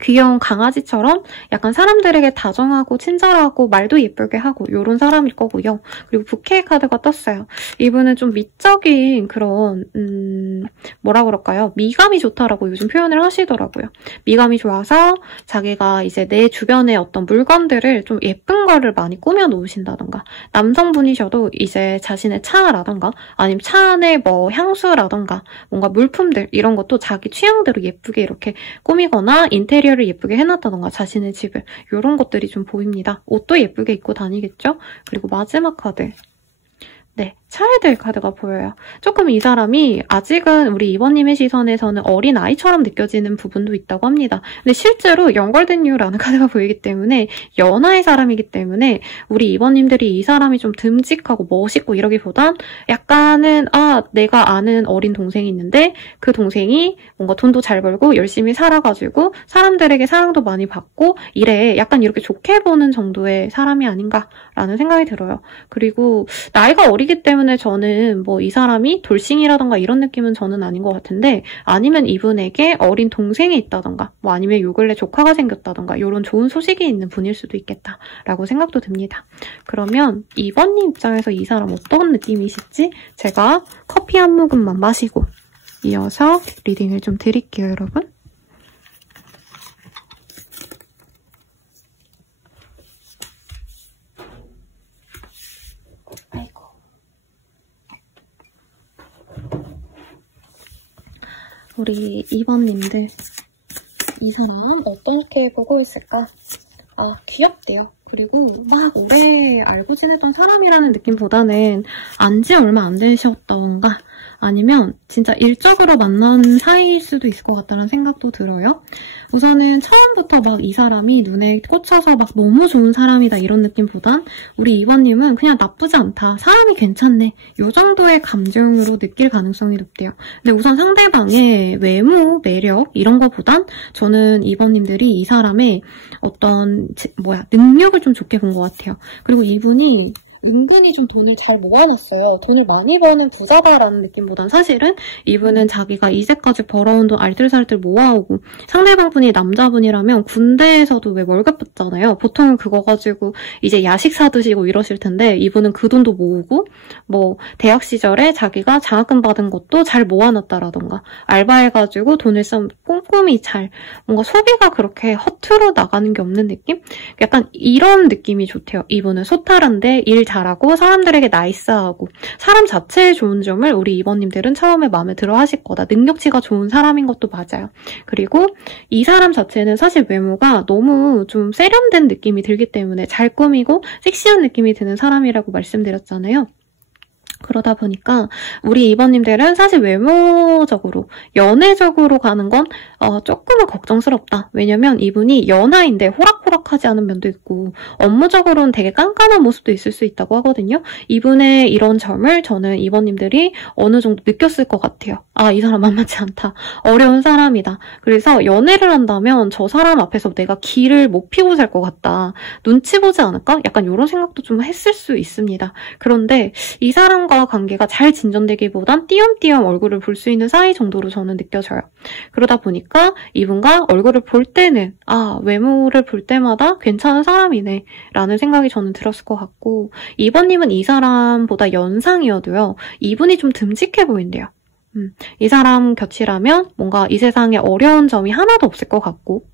귀여운 강아지처럼 약간 사람들에게 다정하고 친절하고 말도 예쁘게 하고 이런 사람일 거고요. 그리고 부캐 카드가 떴어요. 이분은 좀 미적인 그런 뭐라 그럴까요? 미감이 좋다라고 요즘 표현을 하시더라고요. 미감이 좋아서 자기가 이제 내 주변에 어떤 물건들을 좀 예쁜 거를 많이 꾸며 놓으신다던가 남성분이셔도 이제 자신의 차라던가 아니면 차 안에 뭐 향수라던가 뭔가 물품들 이런 것도 자기 취향대로 예쁘게 이렇게 꾸미거나 인테리어를 예쁘게 해놨다던가 자신의 집을 이런 것들이 좀 보입니다. 옷도 예쁘게 입고 다니겠죠? 그리고 마지막 카드. 네, 차일드 카드가 보여요. 조금 이 사람이 아직은 우리 2번님의 시선에서는 어린 아이처럼 느껴지는 부분도 있다고 합니다. 근데 실제로 영걸된 유라는 카드가 보이기 때문에 연하의 사람이기 때문에 우리 2번님들이 이 사람이 좀 듬직하고 멋있고 이러기보단 약간은 내가 아는 어린 동생이 있는데 그 동생이 뭔가 돈도 잘 벌고 열심히 살아가지고 사람들에게 사랑도 많이 받고 이래 약간 이렇게 좋게 보는 정도의 사람이 아닌가라는 생각이 들어요. 그리고 나이가 어리기 때문에 저는 뭐 이 사람이 돌싱이라던가 이런 느낌은 저는 아닌 것 같은데 아니면 이분에게 어린 동생이 있다던가 뭐 아니면 요 근래 조카가 생겼다던가 이런 좋은 소식이 있는 분일 수도 있겠다라고 생각도 듭니다. 그러면 2번님 입장에서 이 사람 어떤 느낌이실지 제가 커피 한 모금만 마시고 이어서 리딩을 좀 드릴게요, 여러분. 우리 2번님들 이 사람 어떻게 보고 있을까? 귀엽대요. 그리고 막 오래 알고 지냈던 사람이라는 느낌보다는 안지 얼마 안 되셨던가 아니면 진짜 일적으로 만난 사이일 수도 있을 것 같다는 생각도 들어요. 우선은 처음부터 막 이 사람이 눈에 꽂혀서 막 너무 좋은 사람이다 이런 느낌보단 우리 2번님은 그냥 나쁘지 않다. 사람이 괜찮네. 이 정도의 감정으로 느낄 가능성이 높대요. 근데 우선 상대방의 외모, 매력 이런 거보단 저는 2번님들이 이 사람의 어떤 능력을 좀 좋게 본 것 같아요. 그리고 이분이 은근히 좀 돈을 잘 모아놨어요. 돈을 많이 버는 부자다라는 느낌보단 사실은 이분은 자기가 이제까지 벌어온 돈 알뜰살뜰 모아오고, 상대방분이 남자분이라면 군대에서도 왜 월급 받잖아요. 보통은 그거 가지고 이제 야식 사드시고 이러실 텐데, 이분은 그 돈도 모으고 뭐 대학 시절에 자기가 장학금 받은 것도 잘 모아놨다라던가, 알바해가지고 돈을 꼼꼼히 잘, 뭔가 소비가 그렇게 허투루 나가는 게 없는 느낌? 약간 이런 느낌이 좋대요. 이분은 소탈한데 일 잘하고 사람들에게 나이스하고, 사람 자체의 좋은 점을 우리 이번님들은 처음에 마음에 들어 하실 거다. 능력치가 좋은 사람인 것도 맞아요. 그리고 이 사람 자체는 사실 외모가 너무 좀 세련된 느낌이 들기 때문에 잘 꾸미고 섹시한 느낌이 드는 사람이라고 말씀드렸잖아요. 그러다 보니까 우리 이번님들은 사실 외모적으로, 연애적으로 가는 건 조금은 걱정스럽다. 왜냐면 이분이 연하인데 호락호락하지 않은 면도 있고, 업무적으로는 되게 깐깐한 모습도 있을 수 있다고 하거든요. 이분의 이런 점을 저는 이번님들이 어느 정도 느꼈을 것 같아요. 아, 이 사람 만만치 않다. 어려운 사람이다. 그래서 연애를 한다면 저 사람 앞에서 내가 기를 못 피고 살 것 같다. 눈치 보지 않을까? 약간 이런 생각도 좀 했을 수 있습니다. 그런데 이 사람과 관계가 잘 진전되기보단 띄엄띄엄 얼굴을 볼 수 있는 사이 정도로 저는 느껴져요. 그러다 보니까 이분과 얼굴을 볼 때는, 아, 외모를 볼 때마다 괜찮은 사람이네 라는 생각이 저는 들었을 것 같고, 이번님은 이 사람보다 연상이어도요, 이분이 좀 듬직해 보인대요. 이 사람 곁이라면 뭔가 이 세상에 어려운 점이 하나도 없을 것 같고,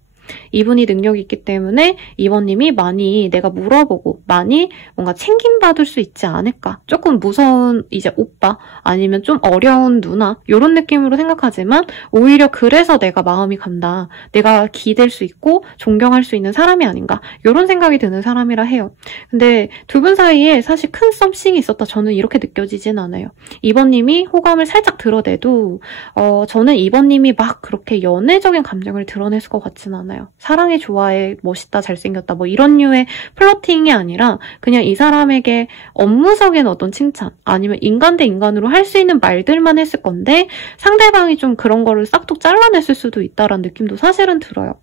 이분이 능력이 있기 때문에 이번님이 많이 내가 물어보고 많이 뭔가 챙김받을 수 있지 않을까. 조금 무서운 이제 오빠, 아니면 좀 어려운 누나, 이런 느낌으로 생각하지만 오히려 그래서 내가 마음이 간다. 내가 기댈 수 있고 존경할 수 있는 사람이 아닌가, 이런 생각이 드는 사람이라 해요. 근데 두 분 사이에 사실 큰 썸씽이 있었다, 저는 이렇게 느껴지진 않아요. 이번님이 호감을 살짝 드러내도 저는 이번님이 막 그렇게 연애적인 감정을 드러냈을 것 같진 않아요. 사랑해, 좋아해, 멋있다, 잘생겼다 뭐 이런 류의 플러팅이 아니라 그냥 이 사람에게 업무적인 어떤 칭찬, 아니면 인간 대 인간으로 할 수 있는 말들만 했을 건데 상대방이 좀 그런 거를 싹둑 잘라냈을 수도 있다라는 느낌도 사실은 들어요.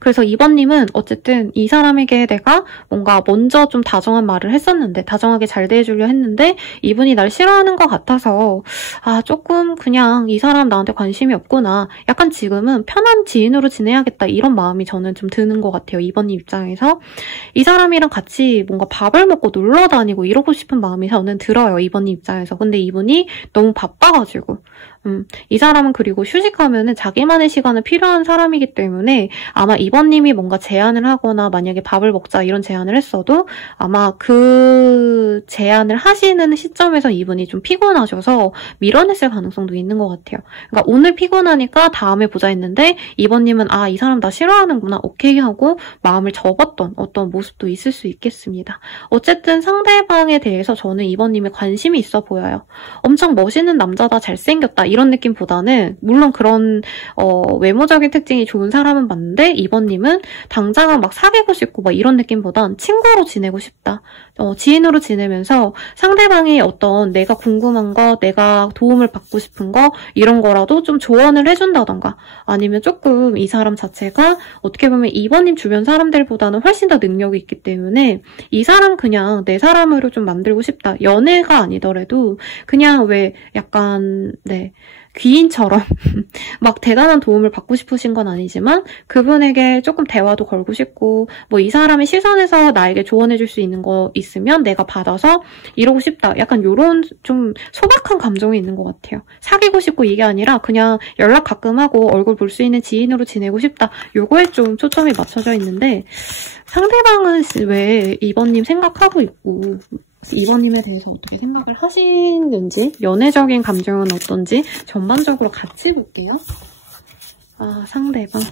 그래서 이번님은 어쨌든 이 사람에게 내가 뭔가 먼저 좀 다정한 말을 했었는데, 다정하게 잘 대해주려 했는데 이분이 날 싫어하는 것 같아서, 아, 조금 그냥 이 사람 나한테 관심이 없구나, 약간 지금은 편한 지인으로 지내야겠다, 이런 마음이 저는 좀 드는 것 같아요. 이번님 입장에서 이 사람이랑 같이 뭔가 밥을 먹고 놀러 다니고 이러고 싶은 마음이 저는 들어요, 이번님 입장에서. 근데 이분이 너무 바빠가지고, 이 사람은 그리고 휴직하면은 자기만의 시간을 필요한 사람이기 때문에 아마 이번님이 뭔가 제안을 하거나 만약에 밥을 먹자 이런 제안을 했어도 아마 그 제안을 하시는 시점에서 이분이 좀 피곤하셔서 밀어냈을 가능성도 있는 것 같아요. 그러니까 오늘 피곤하니까 다음에 보자 했는데 이번님은 아, 이 사람 나 싫어하는구나, 오케이 하고 마음을 접었던 어떤 모습도 있을 수 있겠습니다. 어쨌든 상대방에 대해서 저는 이번님이 관심이 있어 보여요. 엄청 멋있는 남자다, 잘생겼다 이런 느낌보다는, 물론 그런 외모적인 특징이 좋은 사람은 맞는데 이번님은 당장은 막 사귀고 싶고 막 이런 느낌보단 친구로 지내고 싶다. 지인으로 지내면서 상대방이 어떤 내가 궁금한 거, 내가 도움을 받고 싶은 거 이런 거라도 좀 조언을 해준다던가, 아니면 조금 이 사람 자체가 어떻게 보면 이번님 주변 사람들보다는 훨씬 더 능력이 있기 때문에 이 사람 그냥 내 사람으로 좀 만들고 싶다. 연애가 아니더라도 그냥 왜 약간 귀인처럼 막 대단한 도움을 받고 싶으신 건 아니지만 그분에게 조금 대화도 걸고 싶고, 뭐 이 사람의 시선에서 나에게 조언해줄 수 있는 거 있으면 내가 받아서 이러고 싶다, 약간 요런 좀 소박한 감정이 있는 것 같아요. 사귀고 싶고 이게 아니라 그냥 연락 가끔 하고 얼굴 볼 수 있는 지인으로 지내고 싶다, 요거에 좀 초점이 맞춰져 있는데, 상대방은 왜 이번님 생각하고 있고 이번님에 대해서 어떻게 생각을 하시는지, 연애적인 감정은 어떤지 전반적으로 같이 볼게요. 아, 상대방.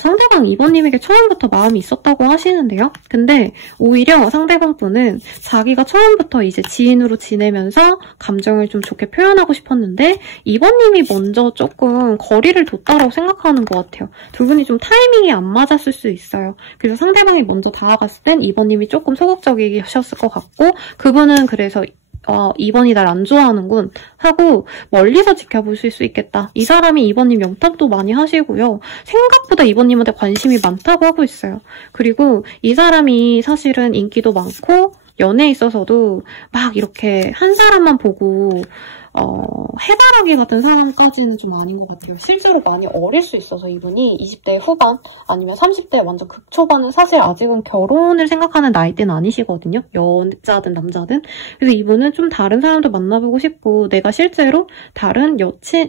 상대방 이번님에게 처음부터 마음이 있었다고 하시는데요. 근데 오히려 상대방 분은 자기가 처음부터 이제 지인으로 지내면서 감정을 좀 좋게 표현하고 싶었는데 이번님이 먼저 조금 거리를 뒀다라고 생각하는 것 같아요. 두 분이 좀 타이밍이 안 맞았을 수 있어요. 그래서 상대방이 먼저 다가갔을 땐 이번님이 조금 소극적이셨을 것 같고, 그분은 그래서 2번이 날 안 좋아하는군 하고 멀리서 지켜보실 수 있겠다. 이 사람이 2번님 염탐도 많이 하시고요. 생각보다 2번님한테 관심이 많다고 하고 있어요. 그리고 이 사람이 사실은 인기도 많고 연애에 있어서도 막 이렇게 한 사람만 보고 해바라기 같은 사람까지는 좀 아닌 것 같아요. 실제로 많이 어릴 수 있어서 이분이 20대 후반 아니면 30대 완전 극초반은 사실 아직은 결혼을 생각하는 나이대는 아니시거든요. 여자든 남자든. 그래서 이분은 좀 다른 사람도 만나보고 싶고 내가 실제로 다른 여친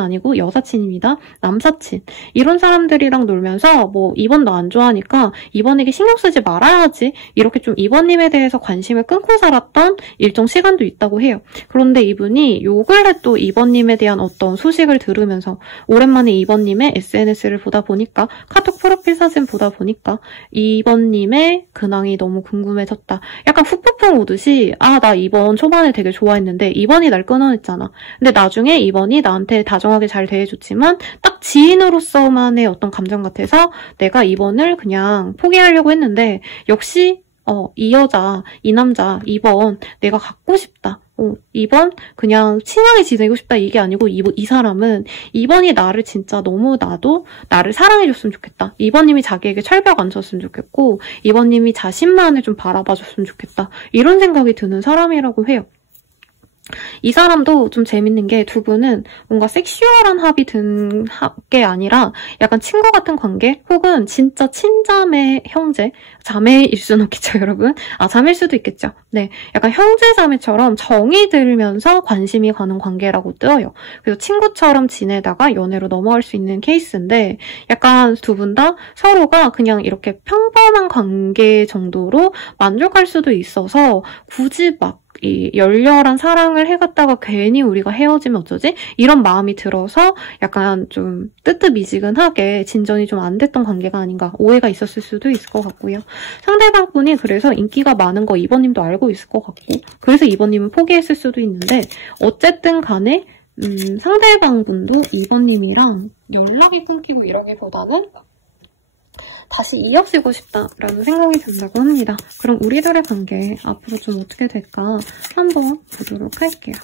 아니고 여사친입니다. 남사친. 이런 사람들이랑 놀면서 뭐 2번 너 안 좋아하니까 2번에게 신경 쓰지 말아야지. 이렇게 좀 2번님에 대해서 관심을 끊고 살았던 일정 시간도 있다고 해요. 그런데 이분이 요 근래 또 2번님에 대한 어떤 소식을 들으면서 오랜만에 2번님의 SNS를 보다 보니까 카톡 프로필 사진 보다 보니까 2번님의 근황이 너무 궁금해졌다. 약간 훅폭풍 오듯이 나 2번 초반에 되게 좋아했는데 2번이 날 끊어냈잖아. 근데 나중에 2번이 나한테 다정하게 잘 대해줬지만 딱 지인으로서만의 어떤 감정 같아서 내가 2번을 그냥 포기하려고 했는데 역시 이 여자, 이 남자, 2번 내가 갖고 싶다. 2번 그냥 친하게 지내고 싶다 이게 아니고 이 사람은 2번이 나를 진짜 너무 나를 사랑해줬으면 좋겠다. 2번님이 자기에게 철벽 안 쳤으면 좋겠고 2번님이 자신만을 좀 바라봐줬으면 좋겠다. 이런 생각이 드는 사람이라고 해요. 이 사람도 좀 재밌는 게 두 분은 뭔가 섹슈얼한 합이 든 게 아니라 약간 친구 같은 관계 혹은 진짜 친자매 형제 자매일 수는 없겠죠 여러분. 자매일 수도 있겠죠. 네, 약간 형제 자매처럼 정이 들면서 관심이 가는 관계라고 뜨어요. 그래서 친구처럼 지내다가 연애로 넘어갈 수 있는 케이스인데 약간 두 분 다 서로가 그냥 이렇게 평범한 관계 정도로 만족할 수도 있어서 굳이 막 이 열렬한 사랑을 해갔다가 괜히 우리가 헤어지면 어쩌지? 이런 마음이 들어서 약간 좀 뜨뜻미지근하게 진전이 좀 안 됐던 관계가 아닌가 오해가 있었을 수도 있을 것 같고요. 상대방 분이 그래서 인기가 많은 거 2번님도 알고 있을 것 같고 그래서 2번님은 포기했을 수도 있는데 어쨌든 간에 상대방 분도 2번님이랑 연락이 끊기고 이러기보다는 다시 이어지고 싶다라는 생각이 든다고 합니다. 그럼 우리들의 관계 앞으로 좀 어떻게 될까 한번 보도록 할게요.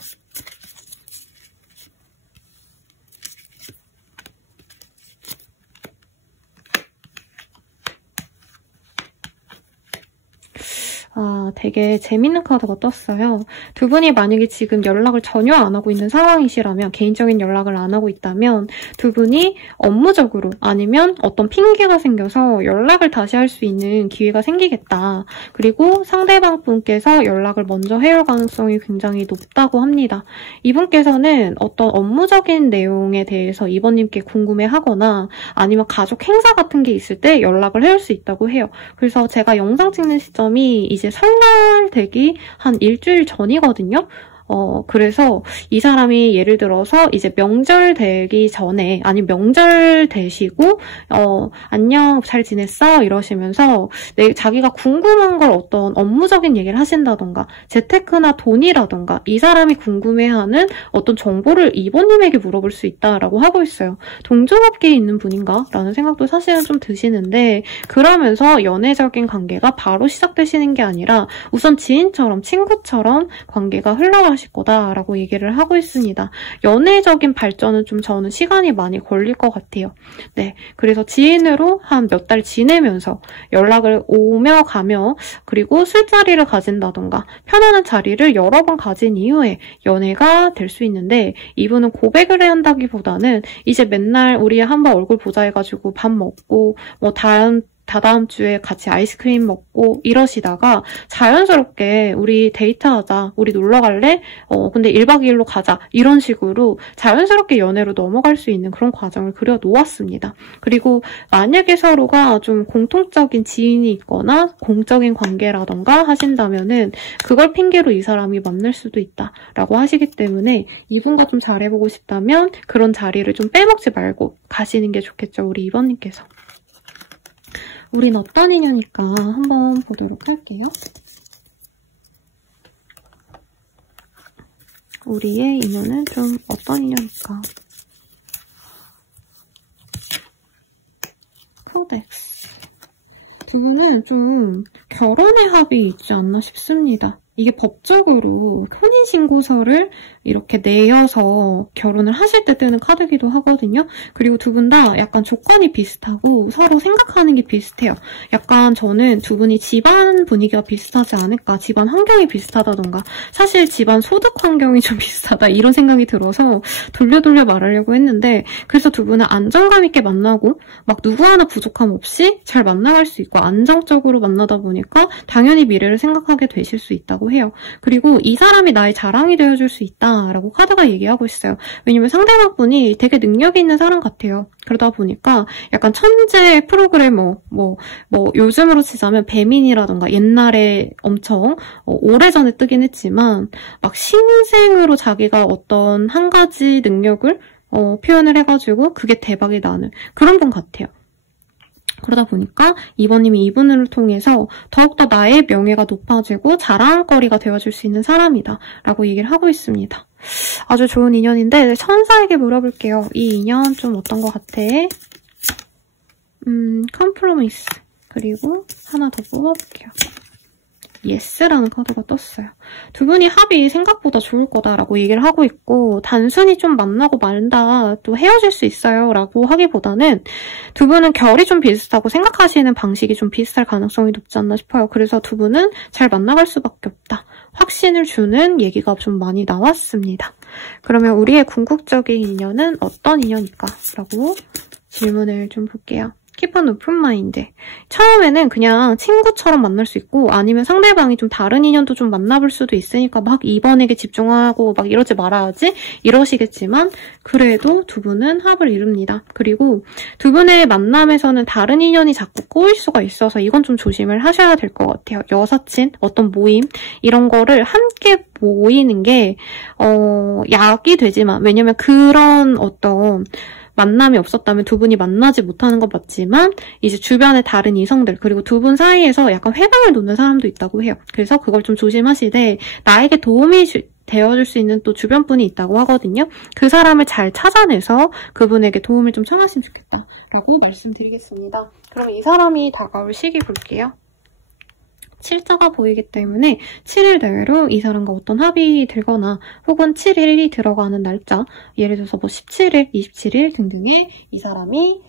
되게 재밌는 카드가 떴어요. 두 분이 만약에 지금 연락을 전혀 안 하고 있는 상황이시라면, 개인적인 연락을 안 하고 있다면 두 분이 업무적으로 아니면 어떤 핑계가 생겨서 연락을 다시 할 수 있는 기회가 생기겠다. 그리고 상대방 분께서 연락을 먼저 해올 가능성이 굉장히 높다고 합니다. 이분께서는 어떤 업무적인 내용에 대해서 이번님께 궁금해하거나 아니면 가족 행사 같은 게 있을 때 연락을 해올 수 있다고 해요. 그래서 제가 영상 찍는 시점이 이제 설날 되기 한 일주일 전이거든요. 그래서 이 사람이 예를 들어서 이제 명절 되기 전에 아니면 명절 되시고 안녕 잘 지냈어? 이러시면서 자기가 궁금한 걸 어떤 업무적인 얘기를 하신다던가 재테크나 돈이라던가 이 사람이 궁금해하는 어떤 정보를 이번님에게 물어볼 수 있다라고 하고 있어요. 동종업계에 있는 분인가? 라는 생각도 사실은 좀 드시는데 그러면서 연애적인 관계가 바로 시작되시는 게 아니라 우선 지인처럼 친구처럼 관계가 흘러가실 거다라고 얘기를 하고 있습니다. 연애적인 발전은 좀 저는 시간이 많이 걸릴 것 같아요. 네, 그래서 지인으로 한 몇 달 지내면서 연락을 오며 가며 그리고 술자리를 가진다던가 편안한 자리를 여러 번 가진 이후에 연애가 될 수 있는데 이분은 고백을 해야 한다기보다는 이제 맨날 우리 한번 얼굴 보자 해가지고 밥 먹고 뭐 다다음 주에 같이 아이스크림 먹고 이러시다가 자연스럽게 우리 데이트하자, 우리 놀러 갈래? 근데 1박 2일로 가자. 이런 식으로 자연스럽게 연애로 넘어갈 수 있는 그런 과정을 그려놓았습니다. 그리고 만약에 서로가 좀 공통적인 지인이 있거나 공적인 관계라던가 하신다면은 그걸 핑계로 이 사람이 만날 수도 있다라고 하시기 때문에 이분과 좀 잘해보고 싶다면 그런 자리를 좀 빼먹지 말고 가시는 게 좋겠죠, 우리 2번님께서. 우린 어떤 인연일까 한번 보도록 할게요. 우리의 인연은 좀 어떤 인연일까? 코덱스. 두 분은 좀 결혼의 합이 있지 않나 싶습니다. 이게 법적으로 혼인신고서를 이렇게 내어서 결혼을 하실 때 뜨는 카드기도 하거든요. 그리고 두 분 다 약간 조건이 비슷하고 서로 생각하는 게 비슷해요. 약간 저는 두 분이 집안 분위기가 비슷하지 않을까, 집안 환경이 비슷하다던가, 사실 집안 소득 환경이 좀 비슷하다 이런 생각이 들어서 돌려 말하려고 했는데, 그래서 두 분은 안정감 있게 만나고 막 누구 하나 부족함 없이 잘 만나갈 수 있고 안정적으로 만나다 보니까 당연히 미래를 생각하게 되실 수 있다고 해요. 그리고 이 사람이 나의 자랑이 되어줄 수 있다라고 카드가 얘기하고 있어요. 왜냐면 상대방 분이 되게 능력이 있는 사람 같아요. 그러다 보니까 약간 천재 프로그래머, 요즘으로 치자면 배민이라던가 옛날에 엄청 오래전에 뜨긴 했지만 막 신생으로 자기가 어떤 한 가지 능력을 표현을 해가지고 그게 대박이 나는 그런 분 같아요. 그러다 보니까 이번님이 이분을 통해서 더욱더 나의 명예가 높아지고 자랑거리가 되어줄 수 있는 사람이다 라고 얘기를 하고 있습니다. 아주 좋은 인연인데 천사에게 물어볼게요. 이 인연 좀 어떤 것 같아? 컴프로미스. 그리고 하나 더 뽑아볼게요. 예스라는 카드가 떴어요. 두 분이 합이 생각보다 좋을 거다라고 얘기를 하고 있고, 단순히 좀 만나고 말다 또 헤어질 수 있어요 라고 하기보다는 두 분은 결이 좀 비슷하고 생각하시는 방식이 좀 비슷할 가능성이 높지 않나 싶어요. 그래서 두 분은 잘 만나갈 수밖에 없다. 확신을 주는 얘기가 좀 많이 나왔습니다. 그러면 우리의 궁극적인 인연은 어떤 인연일까? 라고 질문을 좀 볼게요. Keep an open mind. 처음에는 그냥 친구처럼 만날 수 있고 아니면 상대방이 좀 다른 인연도 좀 만나볼 수도 있으니까 막 이번에게 집중하고 막 이러지 말아야지 이러시겠지만 그래도 두 분은 합을 이룹니다. 그리고 두 분의 만남에서는 다른 인연이 자꾸 꼬일 수가 있어서 이건 좀 조심을 하셔야 될 것 같아요. 여사친, 어떤 모임 이런 거를 함께 모이는 게 약이 되지만 왜냐면 그런 어떤 만남이 없었다면 두 분이 만나지 못하는 건 맞지만 이제 주변의 다른 이성들 그리고 두 분 사이에서 약간 회방을 놓는 사람도 있다고 해요. 그래서 그걸 좀 조심하시되 나에게 도움이 되어줄 수 있는 또 주변 분이 있다고 하거든요. 그 사람을 잘 찾아내서 그분에게 도움을 좀 청하시면 좋겠다라고 말씀드리겠습니다. 그럼 이 사람이 다가올 시기 볼게요. 7자가 보이기 때문에 7일 내외로 이 사람과 어떤 합이 들거나 혹은 7일이 들어가는 날짜, 예를 들어서 뭐 17일, 27일 등등의 이 사람이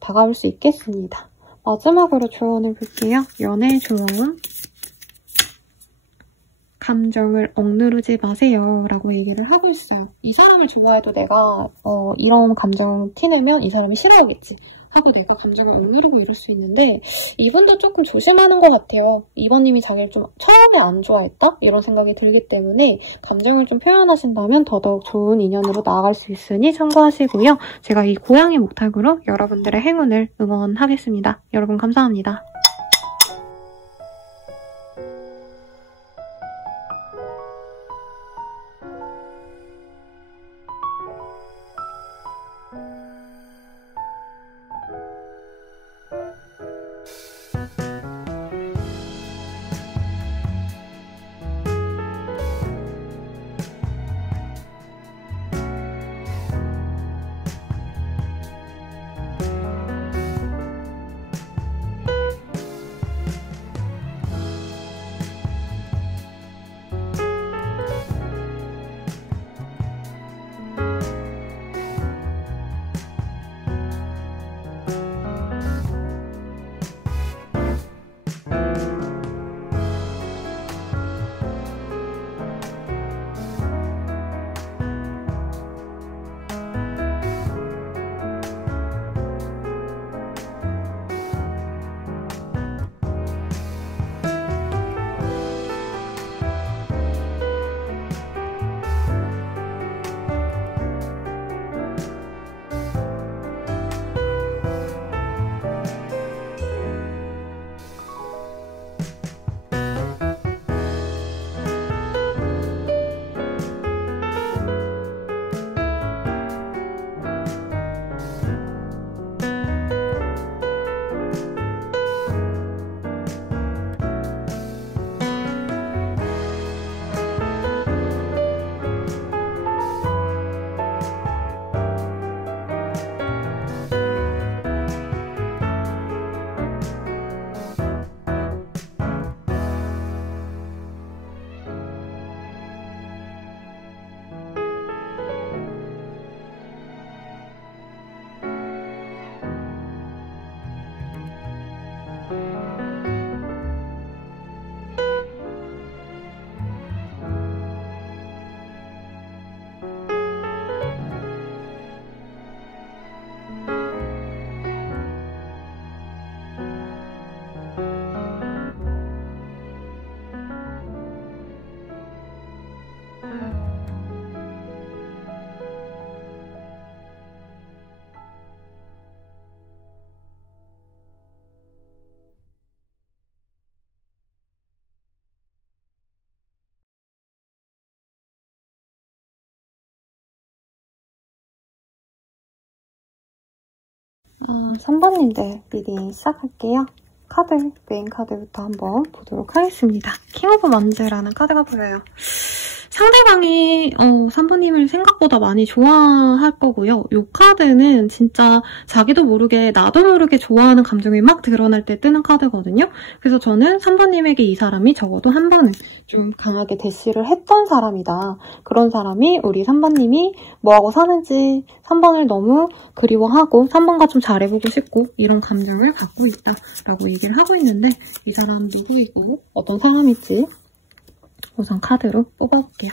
다가올 수 있겠습니다. 마지막으로 조언을 볼게요. 연애 조언. 감정을 억누르지 마세요 라고 얘기를 하고 있어요. 이 사람을 좋아해도 내가 이런 감정을 티내면 이 사람이 싫어하겠지 하고 내가 감정을 억누르고 이럴 수 있는데 이분도 조금 조심하는 것 같아요. 이번님이 자기를 좀 처음에 안 좋아했다? 이런 생각이 들기 때문에 감정을 좀 표현하신다면 더더욱 좋은 인연으로 나아갈 수 있으니 참고하시고요. 제가 이 고양이 목탁으로 여러분들의 행운을 응원하겠습니다. 여러분 감사합니다. 3번님들 리딩 시작할게요. 카드, 메인 카드부터 한번 보도록 하겠습니다. 킹 오브 만즈라는 카드가 보여요. 상대방이 3번님을 생각보다 많이 좋아할 거고요. 이 카드는 진짜 자기도 모르게 나도 모르게 좋아하는 감정이 막 드러날 때 뜨는 카드거든요. 그래서 저는 3번님에게 이 사람이 적어도 한 번은 좀 강하게 대시를 했던 사람이다. 그런 사람이 우리 3번님이 뭐하고 사는지 3번을 너무 그리워하고 3번과 좀 잘해보고 싶고 이런 감정을 갖고 있다라고 얘기를 하고 있는데 이 사람 누구이고 어떤 사람일지 우선 카드로 뽑아볼게요.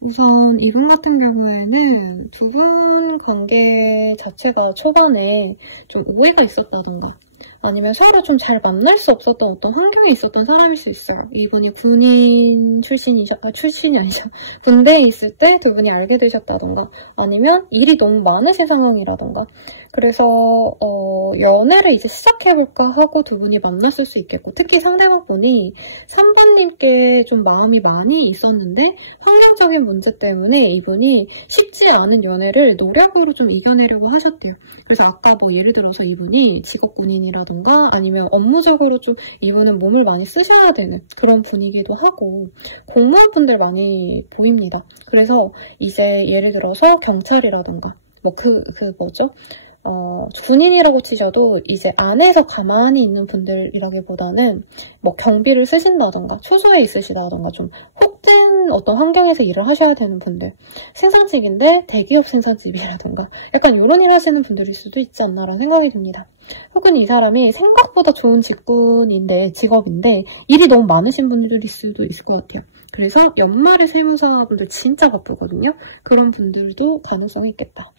우선 이분 같은 경우에는 두 분 관계 자체가 초반에 좀 오해가 있었다던가 아니면 서로 좀 잘 만날 수 없었던 어떤 환경에 있었던 사람일 수 있어요. 이분이 군인 출신이 아니죠. 군대에 있을 때 두 분이 알게 되셨다던가 아니면 일이 너무 많으신 상황이라던가 그래서 연애를 이제 시작해볼까 하고 두 분이 만났을 수 있겠고 특히 상대방 분이 3번님께 좀 마음이 많이 있었는데 환경적인 문제 때문에 이분이 쉽지 않은 연애를 노력으로 좀 이겨내려고 하셨대요. 그래서 아까 뭐 예를 들어서 이분이 직업군인이라던가 아니면 업무적으로 좀 이분은 몸을 많이 쓰셔야 되는 그런 분이기도 하고 공무원분들 많이 보입니다. 그래서 이제 예를 들어서 경찰이라던가 뭐 뭐죠? 군인이라고 치셔도 이제 안에서 가만히 있는 분들이라기보다는 뭐 경비를 쓰신다던가 초소에 있으시다던가 좀 혹된 어떤 환경에서 일을 하셔야 되는 분들 생산직인데 대기업 생산직이라던가 약간 이런 일 하시는 분들일 수도 있지 않나라는 생각이 듭니다. 혹은 이 사람이 생각보다 좋은 직업인데 일이 너무 많으신 분들일 수도 있을 것 같아요. 그래서 연말에 세무사분들 진짜 바쁘거든요. 그런 분들도 가능성이 있겠다.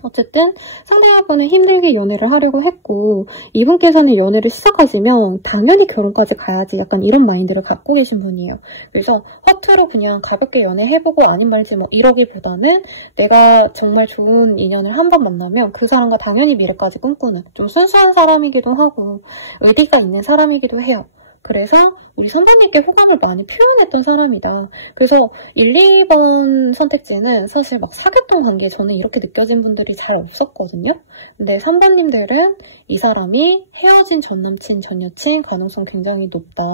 어쨌든 상대방분은 힘들게 연애를 하려고 했고 이분께서는 연애를 시작하시면 당연히 결혼까지 가야지 약간 이런 마인드를 갖고 계신 분이에요. 그래서 허투루 그냥 가볍게 연애해보고 아닌 말지 뭐 이러기보다는 내가 정말 좋은 인연을 한 번 만나면 그 사람과 당연히 미래까지 꿈꾸는 좀 순수한 사람이기도 하고 의리가 있는 사람이기도 해요. 그래서 우리 3번님께 호감을 많이 표현했던 사람이다. 그래서 1, 2번 선택지는 사실 막 사귀었던 관계에 저는 이렇게 느껴진 분들이 잘 없었거든요. 근데 3번님들은 이 사람이 헤어진 전남친, 전여친 가능성 굉장히 높다.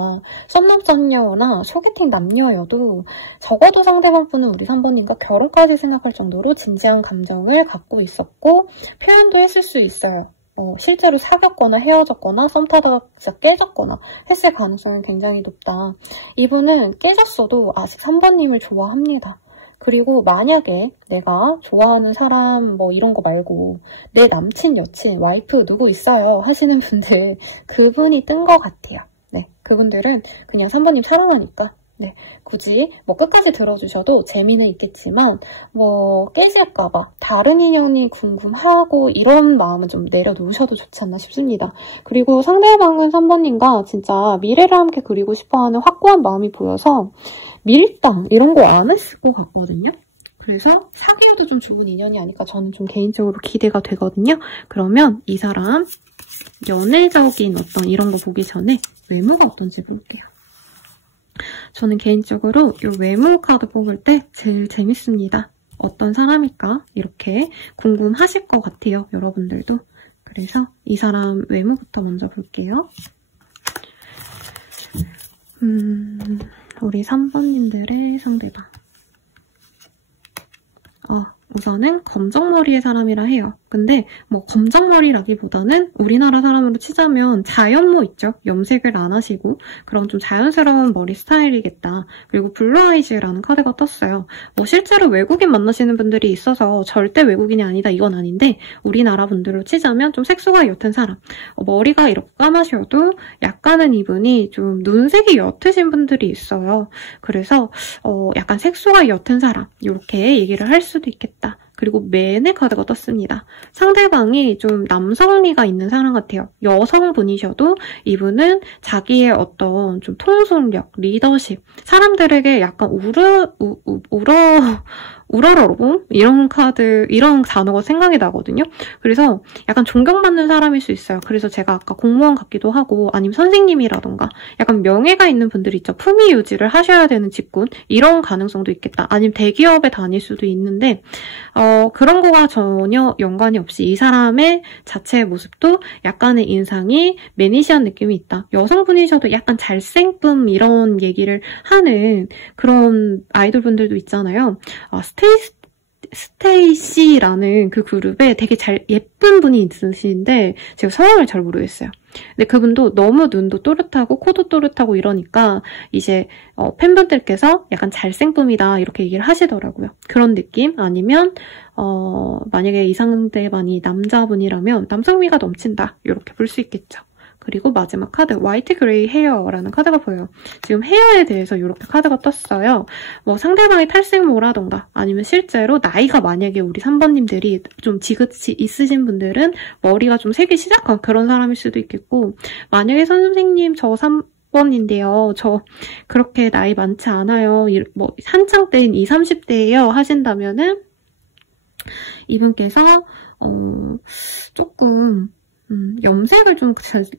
썸남썸녀나 소개팅 남녀여도 적어도 상대방 분은 우리 3번님과 결혼까지 생각할 정도로 진지한 감정을 갖고 있었고 표현도 했을 수 있어요. 실제로 사귀었거나 헤어졌거나 썸 타다가 진짜 깨졌거나 했을 가능성은 굉장히 높다. 이분은 깨졌어도 아직 3번님을 좋아합니다. 그리고 만약에 내가 좋아하는 사람 뭐 이런 거 말고 내 남친, 여친, 와이프 누구 있어요 하시는 분들 그분이 뜬 것 같아요. 네, 그분들은 그냥 3번님 사랑하니까 네, 굳이 뭐 끝까지 들어주셔도 재미는 있겠지만 뭐 깨질까봐 다른 인연이 궁금하고 이런 마음은 좀 내려놓으셔도 좋지 않나 싶습니다. 그리고 상대방은 3번님과 진짜 미래를 함께 그리고 싶어하는 확고한 마음이 보여서 밀당 이런 거 안 했을 것 같거든요. 그래서 사귀어도 좀 좋은 인연이 아닐까 저는 좀 개인적으로 기대가 되거든요. 그러면 이 사람 연애적인 어떤 이런 거 보기 전에 외모가 어떤지 볼게요. 저는 개인적으로 이 외모 카드 뽑을 때 제일 재밌습니다. 어떤 사람일까? 이렇게 궁금하실 것 같아요. 여러분들도. 그래서 이 사람 외모부터 먼저 볼게요. 우리 3번님들의 상대방. 우선은 검정머리의 사람이라 해요. 근데 뭐 검정머리라기보다는 우리나라 사람으로 치자면 자연모 있죠? 염색을 안 하시고 그런 좀 자연스러운 머리 스타일이겠다. 그리고 블루 아이즈라는 카드가 떴어요. 뭐 실제로 외국인 만나시는 분들이 있어서 절대 외국인이 아니다 이건 아닌데 우리나라 분들로 치자면 좀 색소가 옅은 사람. 머리가 이렇게 까마셔도 약간은 이분이 좀 눈색이 옅으신 분들이 있어요. 그래서 약간 색소가 옅은 사람 이렇게 얘기를 할 수도 있겠다. 그리고 맨의 카드가 떴습니다. 상대방이 좀 남성미가 있는 사람 같아요. 여성분이셔도 이분은 자기의 어떤 좀 통솔력, 리더십, 사람들에게 약간 우러러봄 이런 카드, 이런 단어가 생각이 나거든요. 그래서 약간 존경받는 사람일 수 있어요. 그래서 제가 아까 공무원 같기도 하고 아니면 선생님이라던가 약간 명예가 있는 분들이 있죠. 품위 유지를 하셔야 되는 직군, 이런 가능성도 있겠다. 아니면 대기업에 다닐 수도 있는데 그런 거가 전혀 연관이 없이 이 사람의 자체의 모습도 약간의 인상이 매니시한 느낌이 있다. 여성분이셔도 약간 잘생김 이런 얘기를 하는 그런 아이돌분들도 있잖아요. 스테이시라는 그 그룹에 되게 예쁜 분이 있으신데 제가 성함을 잘 모르겠어요. 근데 그분도 너무 눈도 또렷하고 코도 또렷하고 이러니까 이제 팬분들께서 약간 잘생쁨이다 이렇게 얘기를 하시더라고요. 그런 느낌? 아니면 만약에 이 상대방이 남자분이라면 남성미가 넘친다 이렇게 볼 수 있겠죠. 그리고 마지막 카드, 화이트 그레이 헤어라는 카드가 보여요. 지금 헤어에 대해서 이렇게 카드가 떴어요. 뭐 상대방이 탈색모라던가 아니면 실제로 나이가 만약에 우리 3번님들이 좀 지긋이 있으신 분들은 머리가 좀 새기 시작한 그런 사람일 수도 있겠고, 만약에 선생님 저 3번인데요. 저 그렇게 나이 많지 않아요. 뭐 한창 때인 20, 30대예요 하신다면은 이분께서 조금 염색을 좀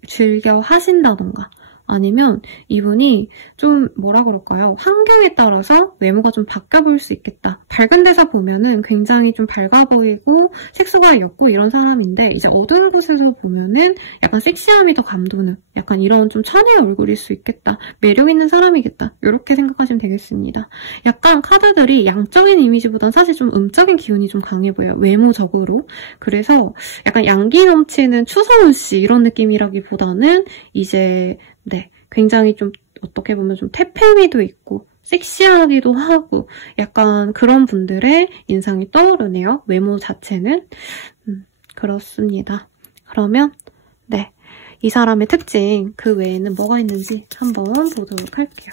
즐겨 하신다던가 아니면 이분이 좀 뭐라 그럴까요? 환경에 따라서 외모가 좀 바뀌어 보일 수 있겠다. 밝은 데서 보면은 굉장히 좀 밝아 보이고 색소가 옅고 이런 사람인데 이제 어두운 곳에서 보면은 약간 섹시함이 더 감도는 약간 이런 좀 천의 얼굴일 수 있겠다. 매력 있는 사람이겠다. 이렇게 생각하시면 되겠습니다. 약간 카드들이 양적인 이미지보단 사실 좀 음적인 기운이 좀 강해 보여요. 외모적으로. 그래서 약간 양기 넘치는 추성훈 씨 이런 느낌이라기보다는 이제 굉장히 좀 어떻게 보면 좀 태페미도 있고 섹시하기도 하고 약간 그런 분들의 인상이 떠오르네요. 외모 자체는. 그렇습니다. 그러면 이 사람의 특징 그 외에는 뭐가 있는지 한번 보도록 할게요.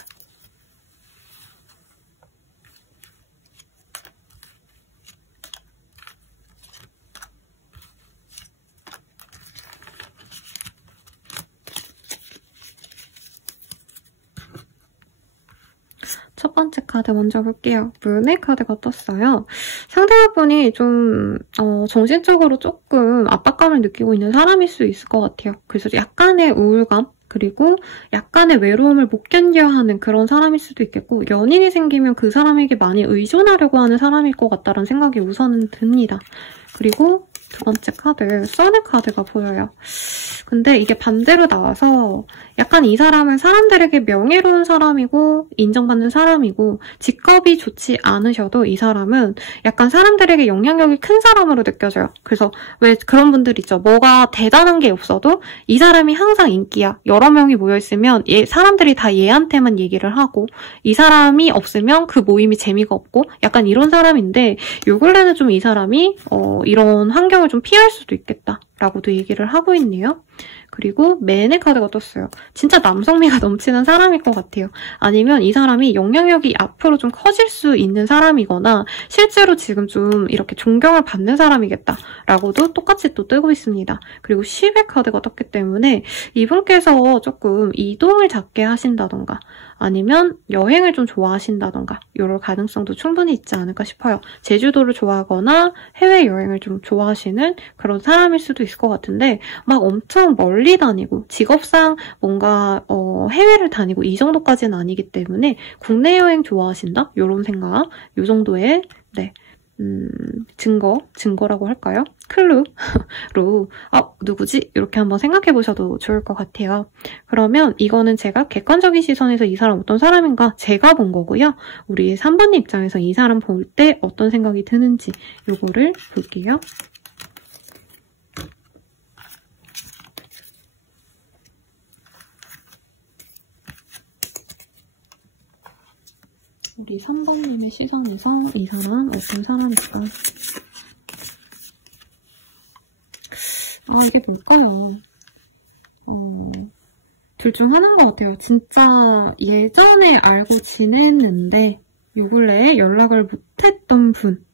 첫 번째 카드 먼저 볼게요. 문의 카드가 떴어요. 상대분이 좀 정신적으로 조금 압박감을 느끼고 있는 사람일 수 있을 것 같아요. 그래서 약간의 우울감 그리고 약간의 외로움을 못 견뎌하는 그런 사람일 수도 있겠고, 연인이 생기면 그 사람에게 많이 의존하려고 하는 사람일 것 같다는 생각이 우선은 듭니다. 그리고 두 번째 카드, 선의 카드가 보여요. 근데 이게 반대로 나와서 약간 이 사람은 사람들에게 명예로운 사람이고 인정받는 사람이고 직업이 좋지 않으셔도 이 사람은 약간 사람들에게 영향력이 큰 사람으로 느껴져요. 그래서 왜 그런 분들 있죠. 뭐가 대단한 게 없어도 이 사람이 항상 인기야. 여러 명이 모여있으면 사람들이 다 얘한테만 얘기를 하고 이 사람이 없으면 그 모임이 재미가 없고 약간 이런 사람인데 요 근래는 좀 이 사람이 이런 환경을 좀 피할 수도 있겠다라고도 얘기를 하고 있네요. 그리고 맨의 카드가 떴어요. 진짜 남성미가 넘치는 사람일 것 같아요. 아니면 이 사람이 영향력이 앞으로 좀 커질 수 있는 사람이거나 실제로 지금 좀 이렇게 존경을 받는 사람이겠다라고도 똑같이 또 뜨고 있습니다. 그리고 10의 카드가 떴기 때문에 이분께서 조금 이동을 잦게 하신다던가 아니면 여행을 좀 좋아하신다던가 이럴 가능성도 충분히 있지 않을까 싶어요. 제주도를 좋아하거나 해외여행을 좀 좋아하시는 그런 사람일 수도 있을 것 같은데 막 엄청 멀리 다니고 직업상 뭔가 해외를 다니고 이 정도까지는 아니기 때문에 국내 여행 좋아하신다? 이런 생각, 이 정도의 증거라고 할까요? 클루로 누구지? 이렇게 한번 생각해 보셔도 좋을 것 같아요. 그러면 이거는 제가 객관적인 시선에서 이 사람 어떤 사람인가 제가 본 거고요. 우리 3번님 입장에서 이 사람 볼 때 어떤 생각이 드는지 요거를 볼게요. 우리 3번님의 시선에서 이 사람 어떤 사람일까? 이게 뭘까요? 둘 중 하나인 것 같아요. 진짜 예전에 알고 지냈는데 요 근래에 연락을 못했던 분,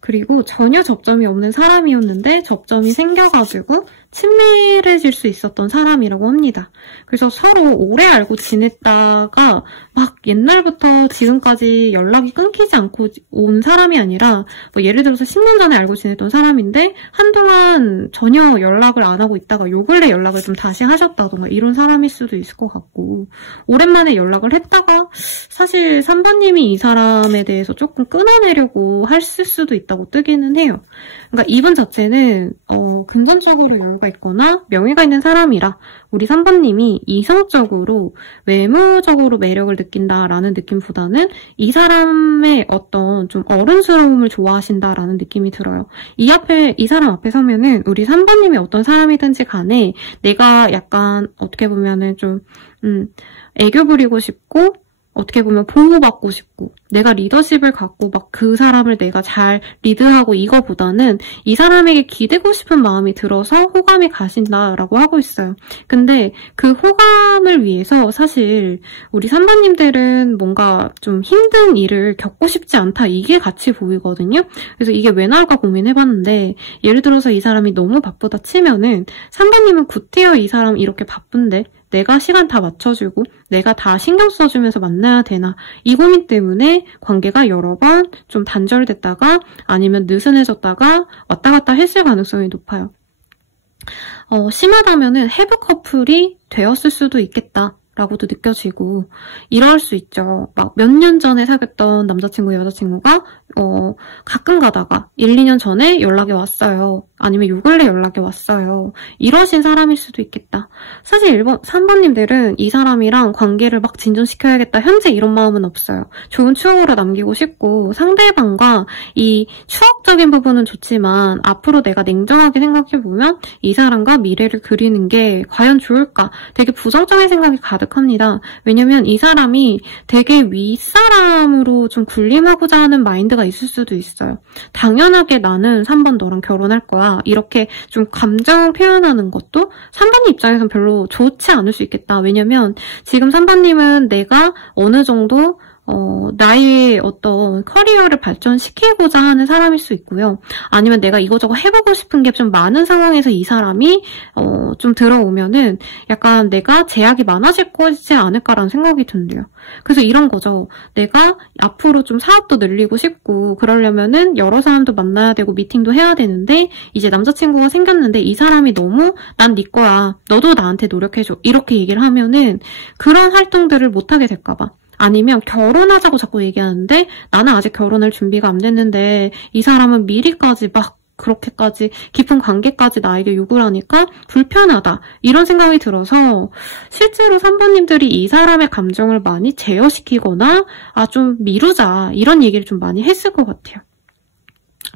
그리고 전혀 접점이 없는 사람이었는데 접점이 생겨가지고 친밀해질 수 있었던 사람이라고 합니다. 그래서 서로 오래 알고 지냈다가 막 옛날부터 지금까지 연락이 끊기지 않고 온 사람이 아니라 뭐 예를 들어서 10년 전에 알고 지냈던 사람인데 한동안 전혀 연락을 안 하고 있다가 요 근래 연락을 좀 다시 하셨다던가 이런 사람일 수도 있을 것 같고, 오랜만에 연락을 했다가 사실 3번님이 이 사람에 대해서 조금 끊어내려고 했을 수도 있다고 뜨기는 해요. 그러니까 이분 자체는 금전적으로 여유가 있거나 명예가 있는 사람이라 우리 3번님이 이성적으로 외모적으로 매력을 느낀다라는 느낌보다는 이 사람의 어떤 좀 어른스러움을 좋아하신다라는 느낌이 들어요. 이 사람 앞에 서면은 우리 3번님이 어떤 사람이든지 간에 내가 약간 어떻게 보면은 좀 애교 부리고 싶고 어떻게 보면 보호받고 싶고 내가 리더십을 갖고 막 그 사람을 내가 잘 리드하고 이거보다는 이 사람에게 기대고 싶은 마음이 들어서 호감이 가신다라고 하고 있어요. 근데 그 호감을 위해서 사실 우리 3번님들은 뭔가 좀 힘든 일을 겪고 싶지 않다, 이게 같이 보이거든요. 그래서 이게 왜 나올까 고민해봤는데, 예를 들어서 이 사람이 너무 바쁘다 치면은 3번님은 굿해요. 이 사람 이렇게 바쁜데 내가 시간 다 맞춰주고 내가 다 신경 써주면서 만나야 되나, 이 고민 때문에 관계가 여러 번 좀 단절됐다가 아니면 느슨해졌다가 왔다 갔다 했을 가능성이 높아요. 심하다면은 해부 커플이 되었을 수도 있겠다 라고도 느껴지고, 이럴 수 있죠. 막 몇 년 전에 사귀었던 남자친구, 여자친구가 가끔 가다가 1, 2년 전에 연락이 왔어요. 아니면 요 근래 연락이 왔어요. 이러신 사람일 수도 있겠다. 사실 3번님들은 이 사람이랑 관계를 막 진전시켜야겠다, 현재 이런 마음은 없어요. 좋은 추억으로 남기고 싶고 상대방과 이 추억적인 부분은 좋지만 앞으로 내가 냉정하게 생각해보면 이 사람과 미래를 그리는 게 과연 좋을까? 되게 부정적인 생각이 가득합니다. 왜냐면 이 사람이 되게 윗사람으로 좀 군림하고자 하는 마인드가 있을 수도 있어요. 당연하게 나는 3번 너랑 결혼할 거야, 이렇게 좀 감정 표현하는 것도 3번님 입장에선 별로 좋지 않을 수 있겠다. 왜냐면 지금 3번님은 내가 어느 정도 나의 어떤 커리어를 발전시키고자 하는 사람일 수 있고요. 아니면 내가 이거저거 해보고 싶은 게 좀 많은 상황에서 이 사람이 좀 들어오면은 약간 내가 제약이 많아질 거지 않을까라는 생각이 든대요. 그래서 이런 거죠. 내가 앞으로 좀 사업도 늘리고 싶고 그러려면은 여러 사람도 만나야 되고 미팅도 해야 되는데 이제 남자친구가 생겼는데 이 사람이 너무 난 네 거야, 너도 나한테 노력해줘, 이렇게 얘기를 하면은 그런 활동들을 못하게 될까 봐. 아니면 결혼하자고 자꾸 얘기하는데 나는 아직 결혼할 준비가 안 됐는데 이 사람은 미리까지 막 그렇게까지 깊은 관계까지 나에게 요구를 하니까 불편하다, 이런 생각이 들어서 실제로 3번님들이 이 사람의 감정을 많이 제어시키거나 좀 미루자 이런 얘기를 좀 많이 했을 것 같아요.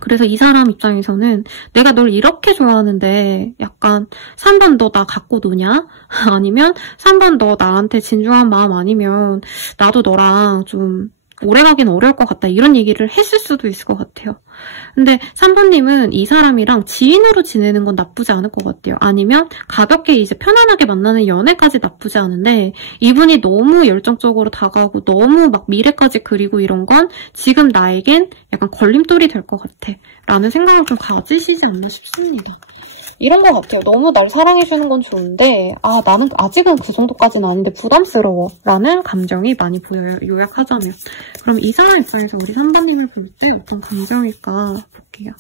그래서 이 사람 입장에서는 내가 널 이렇게 좋아하는데 약간 3번 너 나 갖고 노냐? 아니면 3번 너 나한테 진중한 마음 아니면 나도 너랑 좀 오래가긴 어려울 것 같다, 이런 얘기를 했을 수도 있을 것 같아요. 근데 3번님은 이 사람이랑 지인으로 지내는 건 나쁘지 않을 것 같아요. 아니면 가볍게 이제 편안하게 만나는 연애까지 나쁘지 않은데 이분이 너무 열정적으로 다가오고 너무 막 미래까지 그리고 이런 건 지금 나에겐 약간 걸림돌이 될 것 같아 라는 생각을 좀 가지시지 않나 싶습니다. 이런 것 같아요. 너무 날 사랑해주는 건 좋은데 나는 아직은 그 정도까지는 아닌데 부담스러워 라는 감정이 많이 보여요. 요약하자면. 그럼 이 사람 입장에서 우리 3번님을 볼 때 어떤 감정일까 볼게요.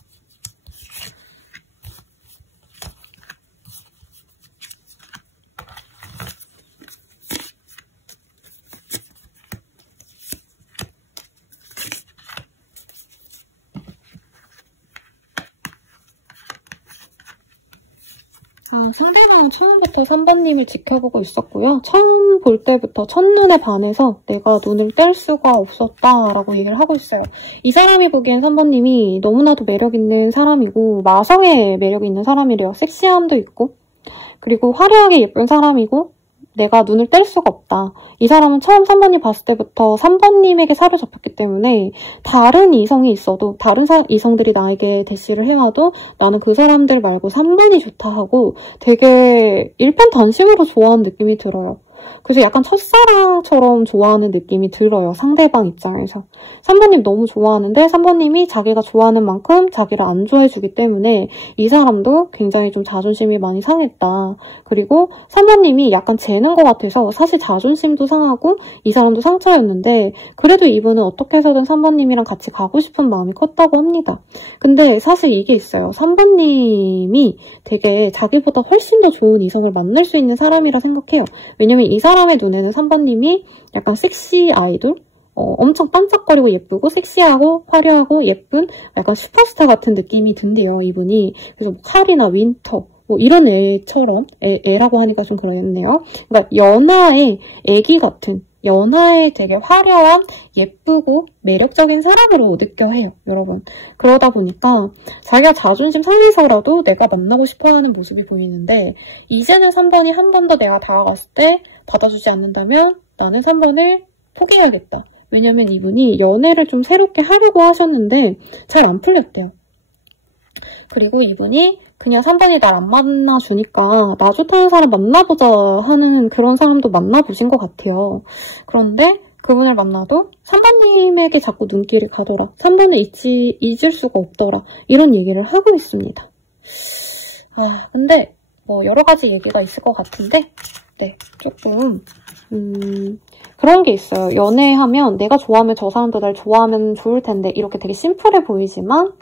상대방은 처음부터 3번님을 지켜보고 있었고요. 처음 볼 때부터 첫눈에 반해서 내가 눈을 뗄 수가 없었다라고 얘기를 하고 있어요. 이 사람이 보기엔 3번님이 너무나도 매력있는 사람이고 마성의 매력이 있는 사람이래요. 섹시함도 있고 그리고 화려하게 예쁜 사람이고 내가 눈을 뗄 수가 없다. 이 사람은 처음 3번님 봤을 때부터 3번님에게 사로잡혔기 때문에 다른 이성이 있어도 다른 이성들이 나에게 대시를 해와도 나는 그 사람들 말고 3번이 좋다 하고 되게 일편단심으로 좋아하는 느낌이 들어요. 그래서 약간 첫사랑처럼 좋아하는 느낌이 들어요. 상대방 입장에서. 3번님 너무 좋아하는데 3번님이 자기가 좋아하는 만큼 자기를 안 좋아해주기 때문에 이 사람도 굉장히 좀 자존심이 많이 상했다. 그리고 3번님이 약간 재는 것 같아서 사실 자존심도 상하고 이 사람도 상처였는데 그래도 이분은 어떻게 해서든 3번님이랑 같이 가고 싶은 마음이 컸다고 합니다. 근데 사실 이게 있어요. 3번님이 되게 자기보다 훨씬 더 좋은 이성을 만날 수 있는 사람이라 생각해요. 왜냐면 이 사람의 눈에는 3번님이 약간 섹시 아이돌? 엄청 반짝거리고 예쁘고 섹시하고 화려하고 예쁜 약간 슈퍼스타 같은 느낌이 든대요, 이분이. 그래서 뭐 칼이나 윈터 뭐 이런 애처럼, 애라고 하니까 좀 그러겠네요. 그러니까 연하의 애기 같은, 연하의 되게 화려한 예쁘고 매력적인 사람으로 느껴 해요, 여러분. 그러다 보니까 자기가 자존심 상해서라도 내가 만나고 싶어하는 모습이 보이는데 이제는 3번이 한 번 더 내가 다가갔을 때 받아주지 않는다면 나는 3번을 포기해야겠다. 왜냐면 이분이 연애를 좀 새롭게 하려고 하셨는데 잘 안 풀렸대요. 그리고 이분이 그냥 3번이 날 안 만나주니까 나 좋다는 사람 만나보자 하는 그런 사람도 만나보신 것 같아요. 그런데 그분을 만나도 3번님에게 자꾸 눈길이 가더라. 3번을 잊을 수가 없더라. 이런 얘기를 하고 있습니다. 근데 뭐 여러 가지 얘기가 있을 것 같은데 네, 조금 그런 게 있어요. 연애하면 내가 좋아하면 저 사람도 날 좋아하면 좋을 텐데 이렇게 되게 심플해 보이지만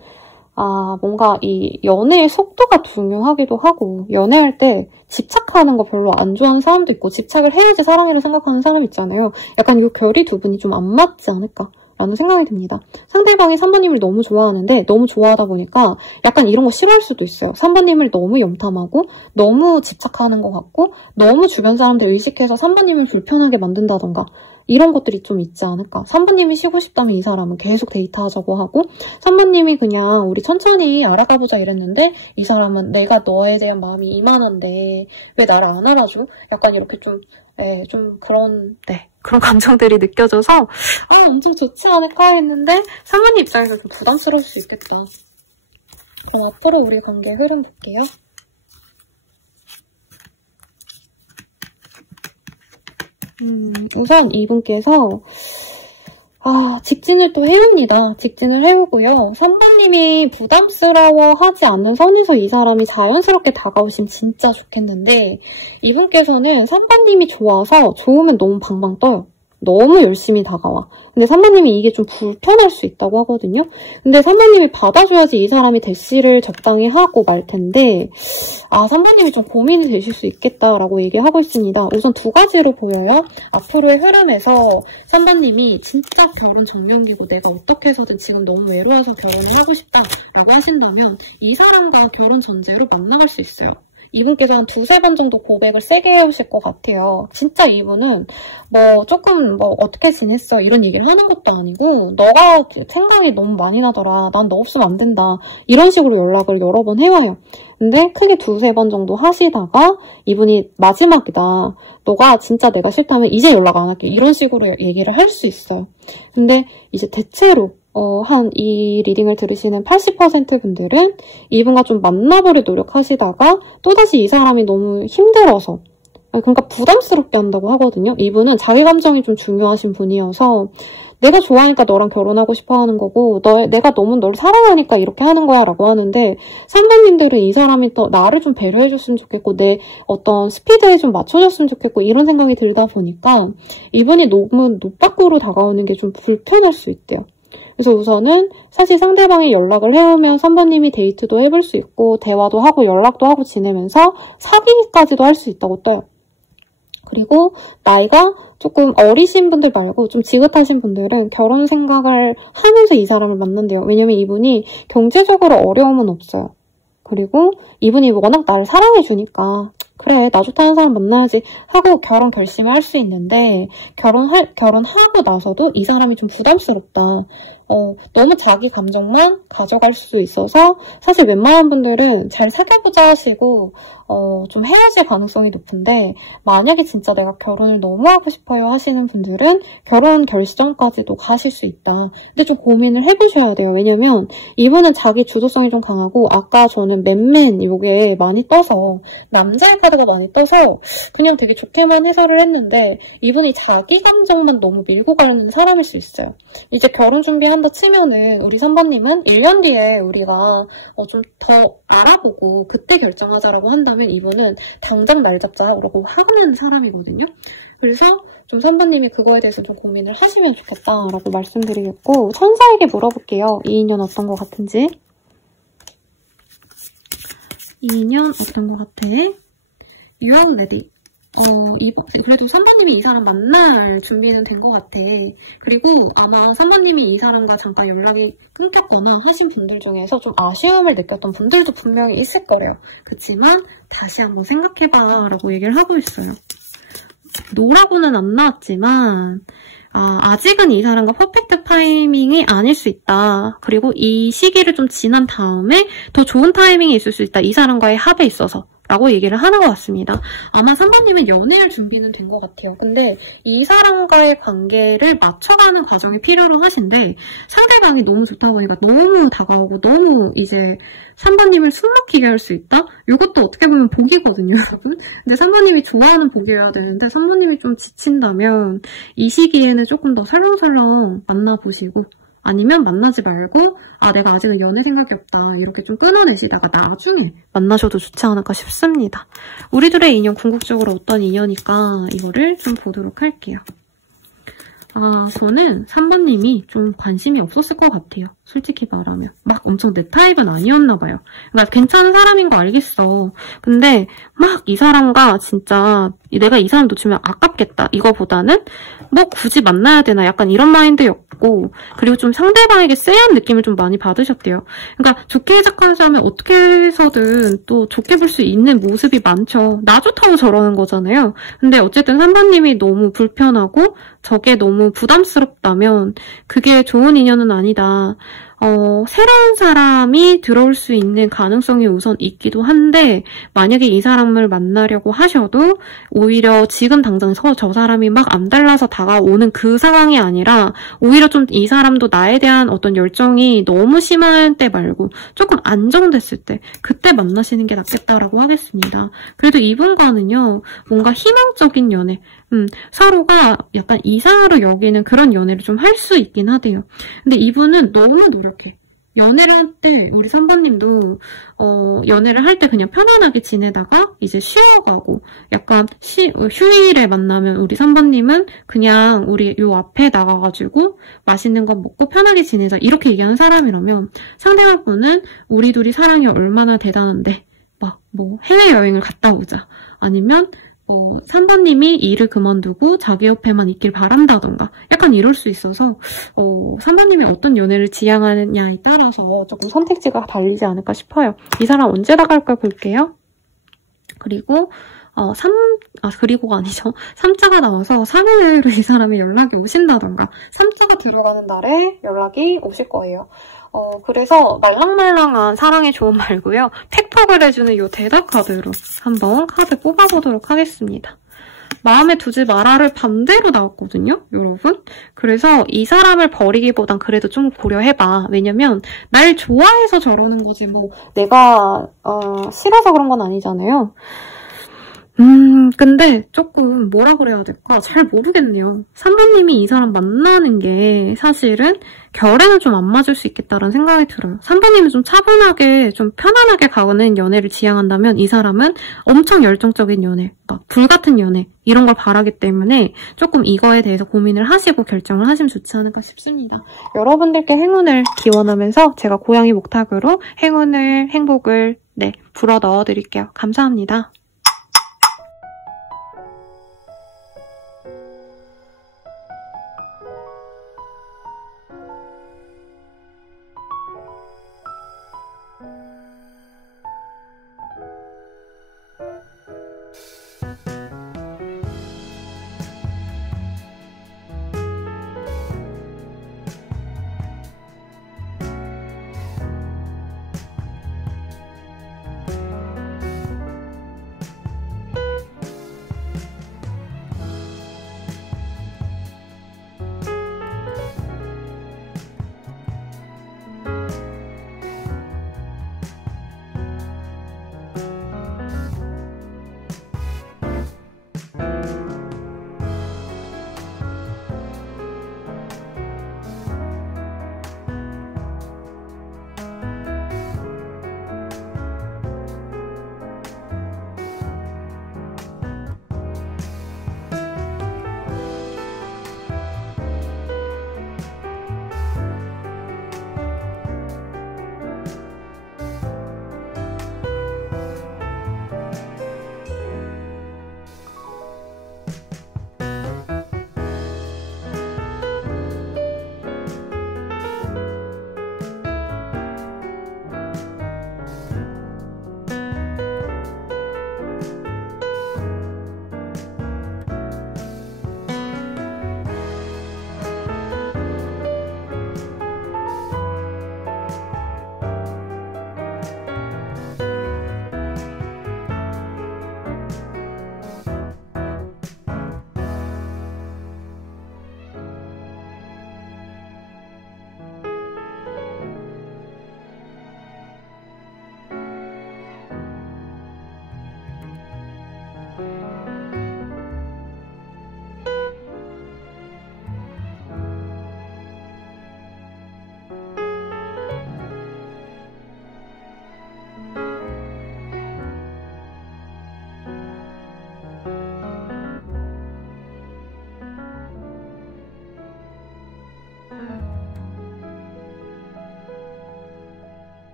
뭔가 이 연애의 속도가 중요하기도 하고 연애할 때 집착하는 거 별로 안 좋아하는 사람도 있고 집착을 해야지 사랑이라고 생각하는 사람 있잖아요. 약간 이 결이 두 분이 좀 안 맞지 않을까라는 생각이 듭니다. 상대방이 3번님을 너무 좋아하는데 너무 좋아하다 보니까 약간 이런 거 싫어할 수도 있어요. 3번님을 너무 염탐하고 너무 집착하는 것 같고 너무 주변 사람들 의식해서 3번님을 불편하게 만든다던가 이런 것들이 좀 있지 않을까. 3번님이 쉬고 싶다면 이 사람은 계속 데이트하자고 하고 3번님이 그냥 우리 천천히 알아가보자 이랬는데 이 사람은 내가 너에 대한 마음이 이만한데 왜 나를 안 알아줘? 약간 이렇게 좀 그런 감정들이 느껴져서 엄청 좋지 않을까 했는데 3번님 입장에서 좀 부담스러울 수 있겠다. 그럼 앞으로 우리 관계 흐름 볼게요. 우선 이분께서 직진을 또 해옵니다. 직진을 해오고요. 3번님이 부담스러워하지 않는 선에서 이 사람이 자연스럽게 다가오시면 진짜 좋겠는데 이분께서는 3번님이 좋아서 좋으면 너무 방방 떠요. 너무 열심히 다가와. 근데 3번님이 이게 좀 불편할 수 있다고 하거든요. 근데 3번님이 받아줘야지 이 사람이 대시를 적당히 하고 말 텐데 3번님이 좀 고민이 되실 수 있겠다라고 얘기하고 있습니다. 우선 두 가지로 보여요. 앞으로의 흐름에서 3번님이 진짜 결혼 정년기고 내가 어떻게 해서든 지금 너무 외로워서 결혼을 하고 싶다라고 하신다면 이 사람과 결혼 전제로 만나갈 수 있어요. 이분께서 한 두세 번 정도 고백을 세게 해오실 것 같아요. 진짜 이분은 조금 어떻게 지냈어 이런 얘기를 하는 것도 아니고 너가 생각이 너무 많이 나더라. 난 너 없으면 안 된다. 이런 식으로 연락을 여러 번 해와요. 근데 크게 두세 번 정도 하시다가 이분이 마지막이다. 너가 진짜 내가 싫다면 이제 연락 안 할게. 이런 식으로 얘기를 할 수 있어요. 근데 이제 대체로 이 리딩을 들으시는 80% 분들은 이분과 좀 만나보려 노력하시다가 또다시 이 사람이 너무 힘들어서 그러니까 부담스럽게 한다고 하거든요. 이분은 자기 감정이 좀 중요하신 분이어서 내가 좋아하니까 너랑 결혼하고 싶어 하는 거고 내가 너무 널 사랑하니까 이렇게 하는 거야 라고 하는데 3번님들은 이 사람이 더 나를 좀 배려해줬으면 좋겠고 내 어떤 스피드에 좀 맞춰줬으면 좋겠고 이런 생각이 들다 보니까 이분이 너무 노빠꾸로 다가오는 게 좀 불편할 수 있대요. 그래서 우선은 사실 상대방이 연락을 해오면 3번님이 데이트도 해볼 수 있고 대화도 하고 연락도 하고 지내면서 사귀기까지도 할 수 있다고 떠요. 그리고 나이가 조금 어리신 분들 말고 좀 지긋하신 분들은 결혼 생각을 하면서 이 사람을 만난대요. 왜냐면 이분이 경제적으로 어려움은 없어요. 그리고 이분이 워낙 나를 사랑해주니까 그래 나 좋다는 사람 만나야지 하고 결혼 결심을 할 수 있는데 결혼하고 나서도 이 사람이 좀 부담스럽다. 너무 자기 감정만 가져갈 수 있어서 사실 웬만한 분들은 잘 사귀어보자 하시고 좀 헤어질 가능성이 높은데 만약에 진짜 내가 결혼을 너무 하고 싶어요 하시는 분들은 결혼 결정까지도 가실 수 있다. 근데 좀 고민을 해보셔야 돼요. 왜냐면 이분은 자기 주도성이 좀 강하고 아까 저는 맨맨 요게 많이 떠서 남자의 카드가 많이 떠서 그냥 되게 좋게만 해설을 했는데 이분이 자기 감정만 너무 밀고 가는 사람일 수 있어요. 이제 결혼 준비한다 치면은 우리 3번님은 1년 뒤에 우리가 좀 더 알아보고 그때 결정하자라고 한다면 이분은 당장 날 잡자라고 하는 사람이거든요. 그래서 좀 3번님이 그거에 대해서 좀 고민을 하시면 좋겠다라고 말씀드리겠고 천사에게 물어볼게요. 이 인연 어떤 것 같은지. 이 인연 어떤 것 같아? You are ready. 그래도 3번님이 이 사람 만날 준비는 된 것 같아. 그리고 아마 3번님이 이 사람과 잠깐 연락이 끊겼거나 하신 분들 중에서 좀 아쉬움을 느꼈던 분들도 분명히 있을 거래요. 그치만 다시 한번 생각해봐 라고 얘기를 하고 있어요. 노라고는 안 나왔지만 아직은 이 사람과 퍼펙트 타이밍이 아닐 수 있다. 그리고 이 시기를 좀 지난 다음에 더 좋은 타이밍이 있을 수 있다. 이 사람과의 합에 있어서. 라고 얘기를 하는 것 같습니다. 아마 3번님은 연애할 준비는 된 것 같아요. 근데 이 사람과의 관계를 맞춰가는 과정이 필요로 하신데 상대방이 너무 좋다 보니까 너무 다가오고 너무 이제 3번님을 숨막히게 할 수 있다? 이것도 어떻게 보면 복이거든요, 여러분. 근데 3번님이 좋아하는 복이어야 되는데 3번님이 좀 지친다면 이 시기에는 조금 더 설렁설렁 만나보시고 아니면 만나지 말고 내가 아직은 연애 생각이 없다 이렇게 좀 끊어내시다가 나중에 만나셔도 좋지 않을까 싶습니다. 우리 둘의 인연 궁극적으로 어떤 인연일까 이거를 좀 보도록 할게요. 저는 3번님이 좀 관심이 없었을 것 같아요. 솔직히 말하면. 막 엄청 내 타입은 아니었나 봐요. 그러니까 괜찮은 사람인 거 알겠어. 근데 막 이 사람과 진짜 내가 이 사람 놓치면 아깝겠다. 이거보다는 뭐 굳이 만나야 되나 약간 이런 마인드였고 그리고 좀 상대방에게 쎄한 느낌을 좀 많이 받으셨대요. 그러니까 좋게 해석하는 사람은 어떻게 해서든 또 좋게 볼 수 있는 모습이 많죠. 나 좋다고 저러는 거잖아요. 근데 어쨌든 3번님이 너무 불편하고 저게 너무 부담스럽다면 그게 좋은 인연은 아니다. 새로운 사람이 들어올 수 있는 가능성이 우선 있기도 한데 만약에 이 사람을 만나려고 하셔도 오히려 지금 당장 저 사람이 막 안달나서 다가오는 그 상황이 아니라 오히려 좀 이 사람도 나에 대한 어떤 열정이 너무 심할 때 말고 조금 안정됐을 때 그때 만나시는 게 낫겠다라고 하겠습니다. 그래도 이분과는요 뭔가 희망적인 연애 서로가 약간 이상으로 여기는 그런 연애를 좀 할 수 있긴 하대요. 근데 이분은 너무 노력해. 연애를 할 때 우리 3번님도 연애를 할 때 그냥 편안하게 지내다가 이제 쉬어가고 약간 휴일에 만나면 우리 3번님은 그냥 우리 요 앞에 나가가지고 맛있는 거 먹고 편하게 지내자 이렇게 얘기하는 사람이라면 상대방 분은 우리 둘이 사랑이 얼마나 대단한데 막 뭐 해외여행을 갔다 오자 아니면 3번님이 일을 그만두고 자기 옆에만 있길 바란다던가 약간 이럴 수 있어서 3번님이 어떤 연애를 지향하느냐에 따라서 조금 선택지가 다르지 않을까 싶어요. 이 사람 언제 나갈까 볼게요. 그리고 그리고가 아니죠. 3자가 나와서 3일 내로 이 사람이 연락이 오신다던가 3자가 들어가는 날에 연락이 오실 거예요. 그래서 말랑말랑한 사랑의 조언 말고요. 팩폭을 해주는 이 대답 카드로 한번 카드 뽑아보도록 하겠습니다. 마음에 두지 마라를 반대로 나왔거든요, 여러분. 그래서 이 사람을 버리기보단 그래도 좀 고려해봐. 왜냐면 날 좋아해서 저러는 거지 뭐 내가 싫어서 그런 건 아니잖아요. 근데 조금 뭐라 그래야 될까? 잘 모르겠네요. 3번님이 이 사람 만나는 게 사실은 결에는 좀 안 맞을 수 있겠다라는 생각이 들어요. 3번님은 좀 차분하게, 좀 편안하게 가는 연애를 지향한다면 이 사람은 엄청 열정적인 연애, 막 불같은 연애 이런 걸 바라기 때문에 조금 이거에 대해서 고민을 하시고 결정을 하시면 좋지 않을까 싶습니다. 여러분들께 행운을 기원하면서 제가 고양이 목탁으로 행복을 불어 넣어드릴게요. 감사합니다.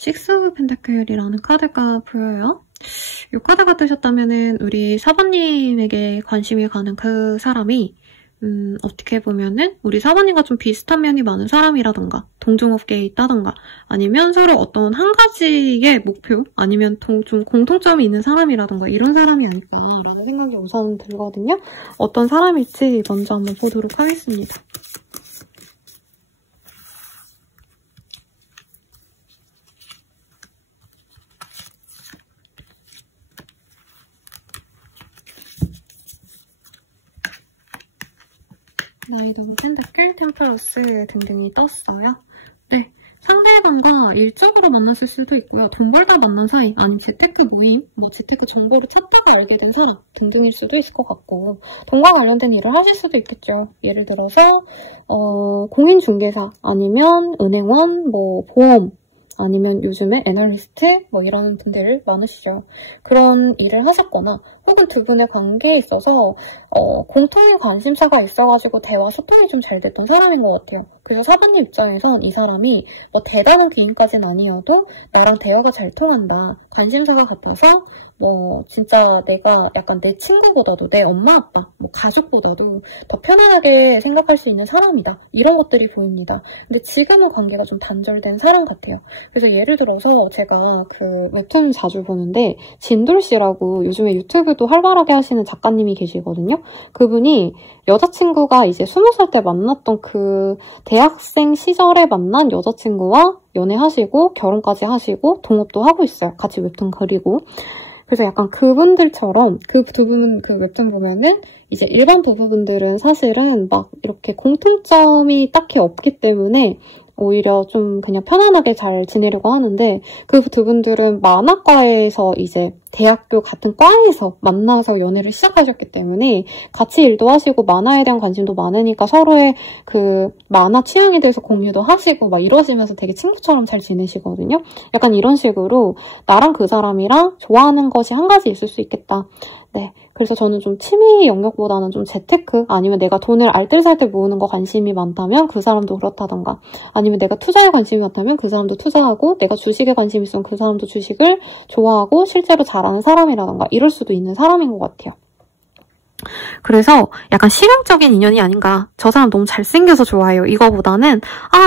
식스 오브 펜타클이라는 카드가 보여요. 이 카드가 뜨셨다면은 우리 4번님에게 관심이 가는 그 사람이 어떻게 보면은 우리 4번님과 좀 비슷한 면이 많은 사람이라던가 동종업계에 있다던가 아니면 서로 어떤 한 가지의 목표 아니면 좀 공통점이 있는 사람이라던가 이런 사람이 아닐까라는 생각이 우선 들거든요. 어떤 사람일지 먼저 한번 보도록 하겠습니다. 나이도 펜타클, 템퍼러스 등등이 떴어요. 네, 상대방과 일적으로 만났을 수도 있고요. 돈 벌다 만난 사이, 아니면 재테크 모임, 재테크 정보를 찾다가 알게 된 사람 등등일 수도 있을 것 같고 돈과 관련된 일을 하실 수도 있겠죠. 예를 들어서 공인중개사, 아니면 은행원, 보험, 아니면 요즘에 애널리스트 이런 분들 많으시죠. 그런 일을 하셨거나 혹은 두 분의 관계에 있어서 공통의 관심사가 있어가지고 대화 소통이 좀 잘 됐던 사람인 것 같아요. 그래서 4번님 입장에선 이 사람이 대단한 기인까지는 아니어도 나랑 대화가 잘 통한다. 관심사가 같아서 진짜 내가 약간 내 친구보다도 내 엄마 아빠, 가족보다도 더 편안하게 생각할 수 있는 사람이다. 이런 것들이 보입니다. 근데 지금은 관계가 좀 단절된 사람 같아요. 그래서 예를 들어서 제가 그 웹툰 자주 보는데 진돌 씨라고 요즘에 유튜브도 활발하게 하시는 작가님이 계시거든요. 그분이 여자친구가 이제 20살 때 만났던 그 대학생 시절에 만난 여자친구와 연애하시고 결혼까지 하시고 동업도 하고 있어요. 같이 웹툰 그리고. 그래서 약간 그분들처럼 그 두 분 그 웹툰 보면은 이제 일반 부부분들은 사실은 이렇게 공통점이 딱히 없기 때문에 오히려 좀 그냥 편안하게 잘 지내려고 하는데 그 두 분들은 만화과에서 이제 대학교 같은 과에서 만나서 연애를 시작하셨기 때문에 같이 일도 하시고 만화에 대한 관심도 많으니까 서로의 그 만화 취향에 대해서 공유도 하시고 이러시면서 되게 친구처럼 잘 지내시거든요. 약간 이런 식으로 나랑 그 사람이랑 좋아하는 것이 한 가지 있을 수 있겠다. 네. 그래서 저는 좀 취미 영역보다는 좀 재테크 아니면 내가 돈을 알뜰살뜰 모으는 거 관심이 많다면 그 사람도 그렇다던가 아니면 내가 투자에 관심이 많다면 그 사람도 투자하고 내가 주식에 관심이 있으면 그 사람도 주식을 좋아하고 실제로 잘하는 사람이라던가 이럴 수도 있는 사람인 것 같아요. 그래서 약간 실용적인 인연이 아닌가. 저 사람 너무 잘생겨서 좋아해요. 이거보다는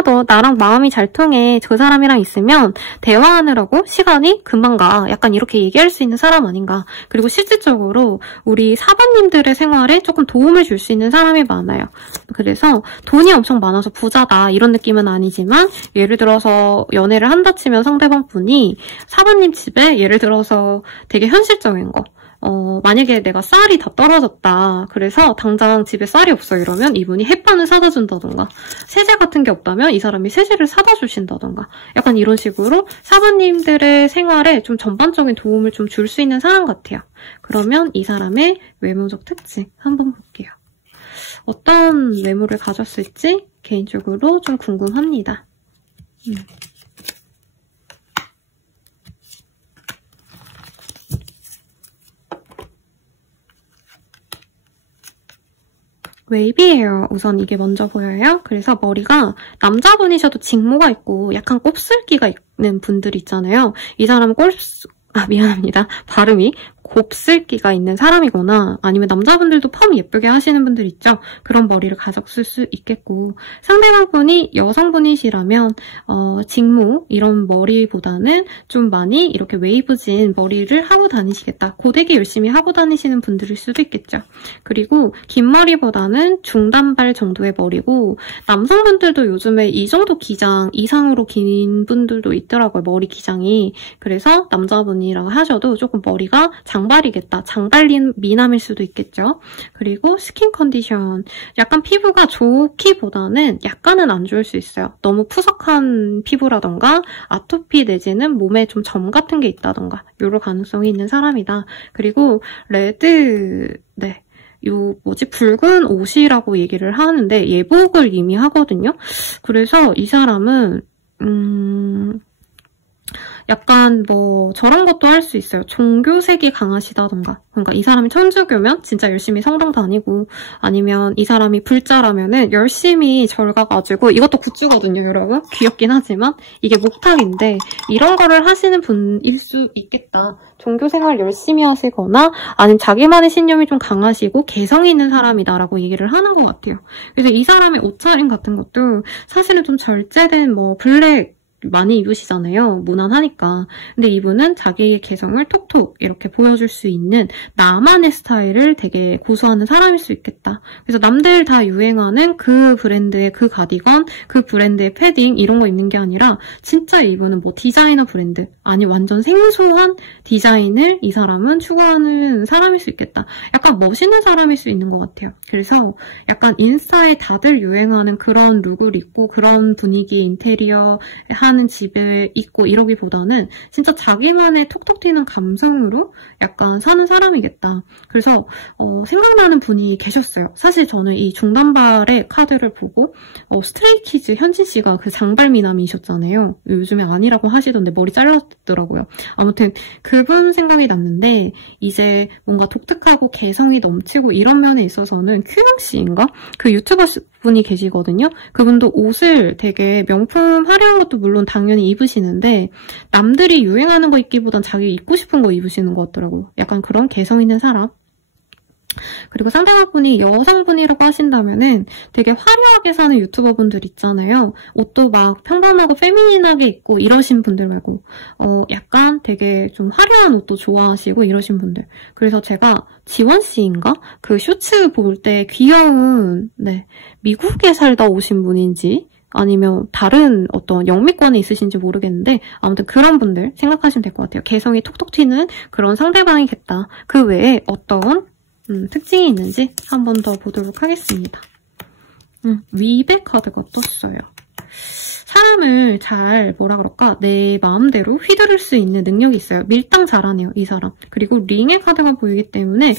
너 나랑 마음이 잘 통해. 저 사람이랑 있으면 대화하느라고 시간이 금방 가. 약간 이렇게 얘기할 수 있는 사람 아닌가. 그리고 실질적으로 우리 4번님들의 생활에 조금 도움을 줄 수 있는 사람이 많아요. 그래서 돈이 엄청 많아서 부자다 이런 느낌은 아니지만 예를 들어서 연애를 한다 치면 상대방 분이 4번님 집에 예를 들어서 되게 현실적인 거 만약에 내가 쌀이 다 떨어졌다. 그래서 당장 집에 쌀이 없어 이러면 이분이 햇반을 사다 준다던가 세제 같은 게 없다면 이 사람이 세제를 사다 주신다던가 약간 이런 식으로 4번님들의 생활에 좀 전반적인 도움을 좀 줄 수 있는 사람 같아요. 그러면 이 사람의 외모적 특징 한번 볼게요. 어떤 외모를 가졌을지 개인적으로 좀 궁금합니다. 웨이비예요. 우선 이게 먼저 보여요. 그래서 머리가 남자분이셔도 직모가 있고 약간 곱슬기가 있는 분들 있잖아요. 이 사람은 미안합니다. 발음이 곱슬기가 있는 사람이거나 아니면 남자분들도 펌 예쁘게 하시는 분들 있죠. 그런 머리를 가졌을 수 있겠고 상대방분이 여성분이시라면 직모 이런 머리보다는 좀 많이 이렇게 웨이브진 머리를 하고 다니시겠다. 고데기 열심히 하고 다니시는 분들일 수도 있겠죠. 그리고 긴 머리보다는 중단발 정도의 머리고 남성분들도 요즘에 이 정도 기장 이상으로 긴 분들도 있더라고요. 머리 기장이. 그래서 남자분이라고 하셔도 조금 머리가 장발이겠다. 장발 미남일 수도 있겠죠. 그리고 스킨 컨디션. 약간 피부가 좋기보다는 약간은 안 좋을 수 있어요. 너무 푸석한 피부라던가 아토피 내지는 몸에 좀 점 같은 게 있다던가 이럴 가능성이 있는 사람이다. 그리고 레드, 붉은 옷이라고 얘기를 하는데 예복을 이미 하거든요. 그래서 이 사람은 약간 뭐 저런 것도 할 수 있어요. 종교색이 강하시다던가. 그러니까 이 사람이 천주교면 진짜 열심히 성당 다니고, 아니면 이 사람이 불자라면은 열심히 절 가가지고, 이것도 굿즈거든요, 여러분. 귀엽긴 하지만 이게 목탁인데 이런 거를 하시는 분일 수 있겠다. 종교 생활 열심히 하시거나 아니면 자기만의 신념이 좀 강하시고 개성이 있는 사람이다라고 얘기를 하는 것 같아요. 그래서 이 사람의 옷차림 같은 것도 사실은 좀 절제된 뭐 블랙 많이 입으시잖아요. 무난하니까. 근데 이분은 자기의 개성을 톡톡 이렇게 보여줄 수 있는 나만의 스타일을 되게 고수하는 사람일 수 있겠다. 그래서 남들 다 유행하는 그 브랜드의 그 가디건, 그 브랜드의 패딩 이런 거 입는 게 아니라 진짜 이분은 뭐 디자이너 브랜드, 아니 완전 생소한 디자인을 이 사람은 추구하는 사람일 수 있겠다. 약간 멋있는 사람일 수 있는 것 같아요. 그래서 약간 인스타에 다들 유행하는 그런 룩을 입고 그런 분위기의 인테리어 하는 집에 있고 이러기보다는 진짜 자기만의 톡톡 튀는 감성으로 약간 사는 사람이겠다. 그래서 생각나는 분이 계셨어요. 사실 저는 이 중단발의 카드를 보고 스트레이키즈 현진 씨가 그 장발미남이셨잖아요. 요즘에 아니라고 하시던데 머리 잘랐더라고요. 아무튼 그분 생각이 났는데 이제 뭔가 독특하고 개성이 넘치고 이런 면에 있어서는 큐영 씨인가? 그 유튜버 분이 계시거든요. 그분도 옷을 되게 명품 화려한 것도 물론 당연히 입으시는데 남들이 유행하는 거 입기보단 자기 입고 싶은 거 입으시는 것 같더라고요. 약간 그런 개성 있는 사람. 그리고 상대방분이 여성분이라고 하신다면은 되게 화려하게 사는 유튜버분들 있잖아요. 옷도 막 평범하고 페미닌하게 입고 이러신 분들 말고 약간 되게 좀 화려한 옷도 좋아하시고 이러신 분들. 그래서 제가 지원씨인가? 그 쇼츠 볼 때 귀여운 미국에 살다 오신 분인지 아니면 다른 어떤 영미권에 있으신지 모르겠는데 아무튼 그런 분들 생각하시면 될 것 같아요. 개성이 톡톡 튀는 그런 상대방이겠다. 그 외에 어떤 특징이 있는지 한 번 더 보도록 하겠습니다. 위배 카드가 떴어요. 사람을 잘 내 마음대로 휘두를 수 있는 능력이 있어요. 밀당 잘하네요, 이 사람. 그리고 링의 카드가 보이기 때문에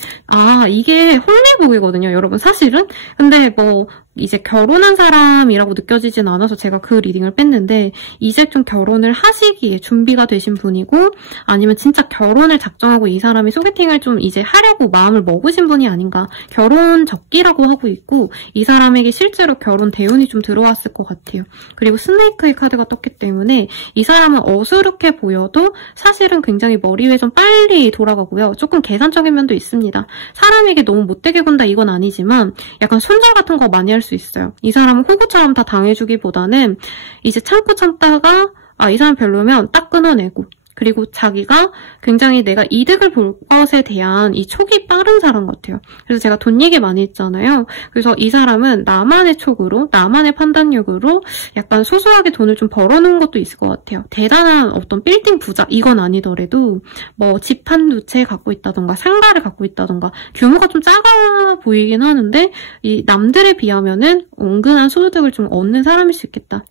이게 홀리복이거든요, 여러분 사실은. 근데 뭐 이제 결혼한 사람이라고 느껴지진 않아서 제가 그 리딩을 뺐는데 이제 좀 결혼을 하시기에 준비가 되신 분이고 아니면 진짜 결혼을 작정하고 이 사람이 소개팅을 좀 이제 하려고 마음을 먹으신 분이 아닌가. 결혼 적기라고 하고 있고 이 사람에게 실제로 결혼 대운이 좀 들어왔을 것 같아요. 그리고 스네이크의 카드가 떴기 때문에 이 사람은 어수룩해 보여도 사실은 굉장히 머리 회전 빨리 돌아가고요. 조금 계산적인 면도 있습니다. 사람에게 너무 못되게 군다 이건 아니지만 약간 손절 같은 거 많이 할 수 있어요. 이 사람은 호구처럼 다 당해주기보다는 이제 참다가 이 사람 별로면 딱 끊어내고 그리고 자기가 굉장히 내가 이득을 볼 것에 대한 이 촉이 빠른 사람 같아요. 그래서 제가 돈 얘기 많이 했잖아요. 그래서 이 사람은 나만의 촉으로, 나만의 판단력으로 약간 소소하게 돈을 좀 벌어놓은 것도 있을 것 같아요. 대단한 어떤 빌딩 부자 이건 아니더라도 뭐 집 한 두 채 갖고 있다던가 상가를 갖고 있다던가 규모가 좀 작아 보이긴 하는데 이 남들에 비하면은 은근한 소득을 좀 얻는 사람일 수 있겠다.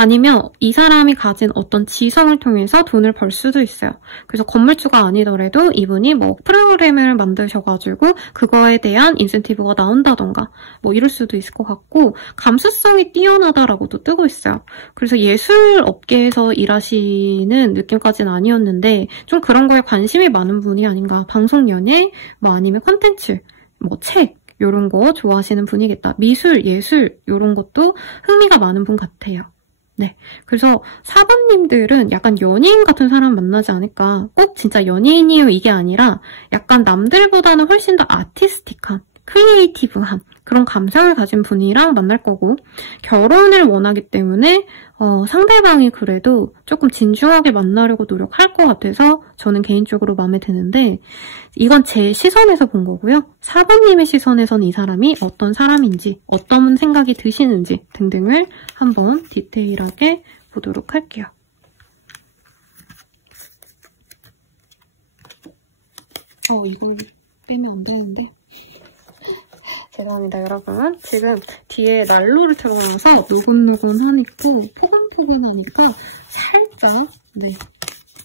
아니면 이 사람이 가진 어떤 지성을 통해서 돈을 벌 수도 있어요. 그래서 건물주가 아니더라도 이분이 뭐 프로그램을 만드셔가지고 그거에 대한 인센티브가 나온다던가 뭐 이럴 수도 있을 것 같고 감수성이 뛰어나다라고도 뜨고 있어요. 그래서 예술 업계에서 일하시는 느낌까지는 아니었는데 좀 그런 거에 관심이 많은 분이 아닌가. 방송 연예, 뭐 아니면 콘텐츠, 뭐 책 이런 거 좋아하시는 분이겠다. 미술, 예술 이런 것도 흥미가 많은 분 같아요. 네, 그래서 4번님들은 약간 연예인 같은 사람 만나지 않을까. 꼭 진짜 연예인이에요 이게 아니라 약간 남들보다는 훨씬 더 아티스틱한, 크리에이티브한 그런 감성을 가진 분이랑 만날 거고 결혼을 원하기 때문에 상대방이 그래도 조금 진중하게 만나려고 노력할 것 같아서 저는 개인적으로 마음에 드는데 이건 제 시선에서 본 거고요. 4번님의 시선에서는 이 사람이 어떤 사람인지 어떤 생각이 드시는지 등등을 한번 디테일하게 보도록 할게요. 이걸 빼면 안 되는데 죄송합니다 여러분. 지금 뒤에 난로를 틀어놔서 노곤노곤하니까 포근포근하니까 살짝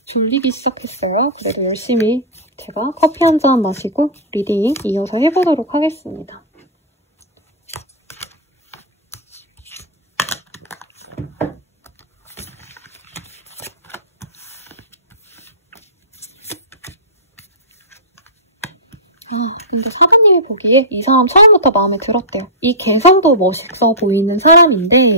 졸리기 시작했어요. 그래도 열심히 제가 커피 한 잔 마시고 리딩 이어서 해보도록 하겠습니다. 근데 4번님이 보기에 이 사람 처음부터 마음에 들었대요. 이 개성도 멋있어 보이는 사람인데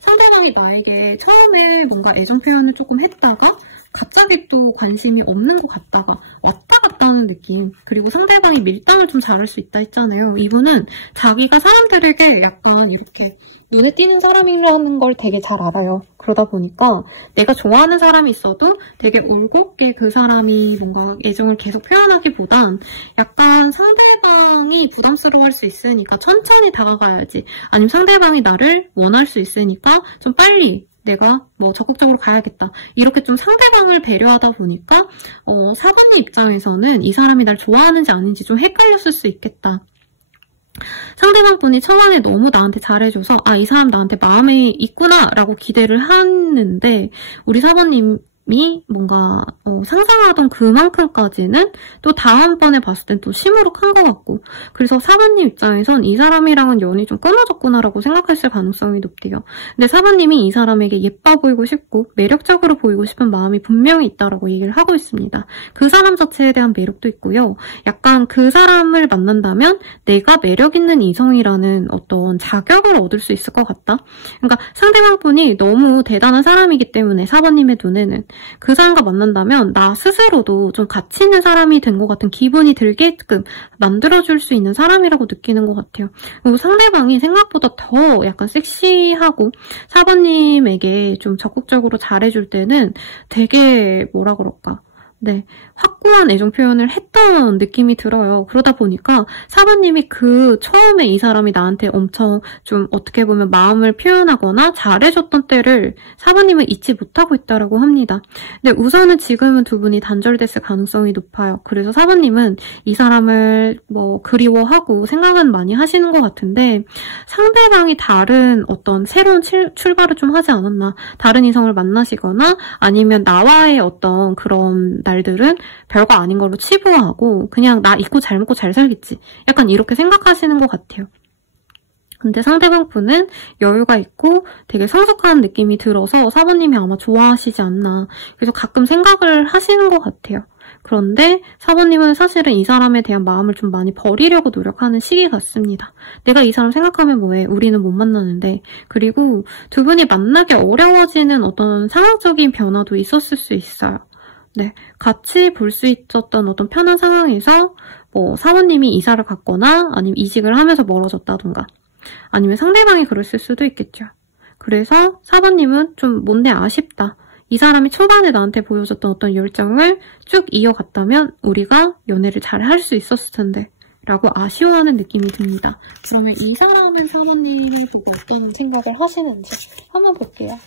상대방이 나에게 처음에 뭔가 애정 표현을 조금 했다가 갑자기 또 관심이 없는 것 같다가 왔다 갔다 하는 느낌. 그리고 상대방이 밀당을 좀 잘할 수 있다 했잖아요. 이분은 자기가 사람들에게 약간 이렇게 눈에 띄는 사람이라는 걸 되게 잘 알아요. 그러다 보니까 내가 좋아하는 사람이 있어도 되게 올곧게 그 사람이 뭔가 애정을 계속 표현하기보단 약간 상대방이 부담스러워할 수 있으니까 천천히 다가가야지. 아니면 상대방이 나를 원할 수 있으니까 좀 빨리 내가 뭐 적극적으로 가야겠다. 이렇게 좀 상대방을 배려하다 보니까 4번님 입장에서는 이 사람이 날 좋아하는지 아닌지 좀 헷갈렸을 수 있겠다. 상대방 분이 초반에 너무 나한테 잘해줘서 아, 이 사람 나한테 마음에 있구나 라고 기대를 했는데 우리 4번님이 뭔가 상상하던 그만큼까지는 또 다음번에 봤을 땐 또 시무룩한 것 같고 그래서 4번님 입장에선 이 사람이랑은 연이 좀 끊어졌구나라고 생각했을 가능성이 높대요. 근데 4번님이 이 사람에게 예뻐 보이고 싶고 매력적으로 보이고 싶은 마음이 분명히 있다라고 얘기를 하고 있습니다. 그 사람 자체에 대한 매력도 있고요. 약간 그 사람을 만난다면 내가 매력 있는 이성이라는 어떤 자격을 얻을 수 있을 것 같다. 그러니까 상대방 분이 너무 대단한 사람이기 때문에 4번님의 눈에는 그 사람과 만난다면 나 스스로도 좀 가치 있는 사람이 된 것 같은 기분이 들게끔 만들어줄 수 있는 사람이라고 느끼는 것 같아요. 그리고 상대방이 생각보다 더 약간 섹시하고 4번님에게 좀 적극적으로 잘해줄 때는 되게 뭐라 그럴까 네, 확고한 애정 표현을 했던 느낌이 들어요. 그러다 보니까 4번님이 그 처음에 이 사람이 나한테 엄청 좀 어떻게 보면 마음을 표현하거나 잘해줬던 때를 4번님은 잊지 못하고 있다고 합니다. 근데 우선은 지금은 두 분이 단절됐을 가능성이 높아요. 그래서 4번님은 이 사람을 뭐 그리워하고 생각은 많이 하시는 것 같은데 상대방이 다른 어떤 새로운 출발을 좀 하지 않았나 다른 이성을 만나시거나 아니면 나와의 어떤 그런 날들은 별거 아닌 걸로 치부하고 그냥 나 잊고 잘 먹고 잘 살겠지. 약간 이렇게 생각하시는 것 같아요. 근데 상대방 분은 여유가 있고 되게 성숙한 느낌이 들어서 4번님이 아마 좋아하시지 않나. 그래서 가끔 생각을 하시는 것 같아요. 그런데 4번님은 사실은 이 사람에 대한 마음을 좀 많이 버리려고 노력하는 시기 같습니다. 내가 이 사람 생각하면 뭐해? 우리는 못 만나는데. 그리고 두 분이 만나기 어려워지는 어떤 상황적인 변화도 있었을 수 있어요. 네, 같이 볼 수 있었던 어떤 편한 상황에서 뭐 사모님이 이사를 갔거나 아니면 이직을 하면서 멀어졌다던가 아니면 상대방이 그랬을 수도 있겠죠. 그래서 4번님은 좀 뭔데 아쉽다. 이 사람이 초반에 나한테 보여줬던 어떤 열정을 쭉 이어갔다면 우리가 연애를 잘 할 수 있었을 텐데 라고 아쉬워하는 느낌이 듭니다. 그러면 이 사람은 4번님이 보고 어떤 생각을 하시는지 한번 볼게요.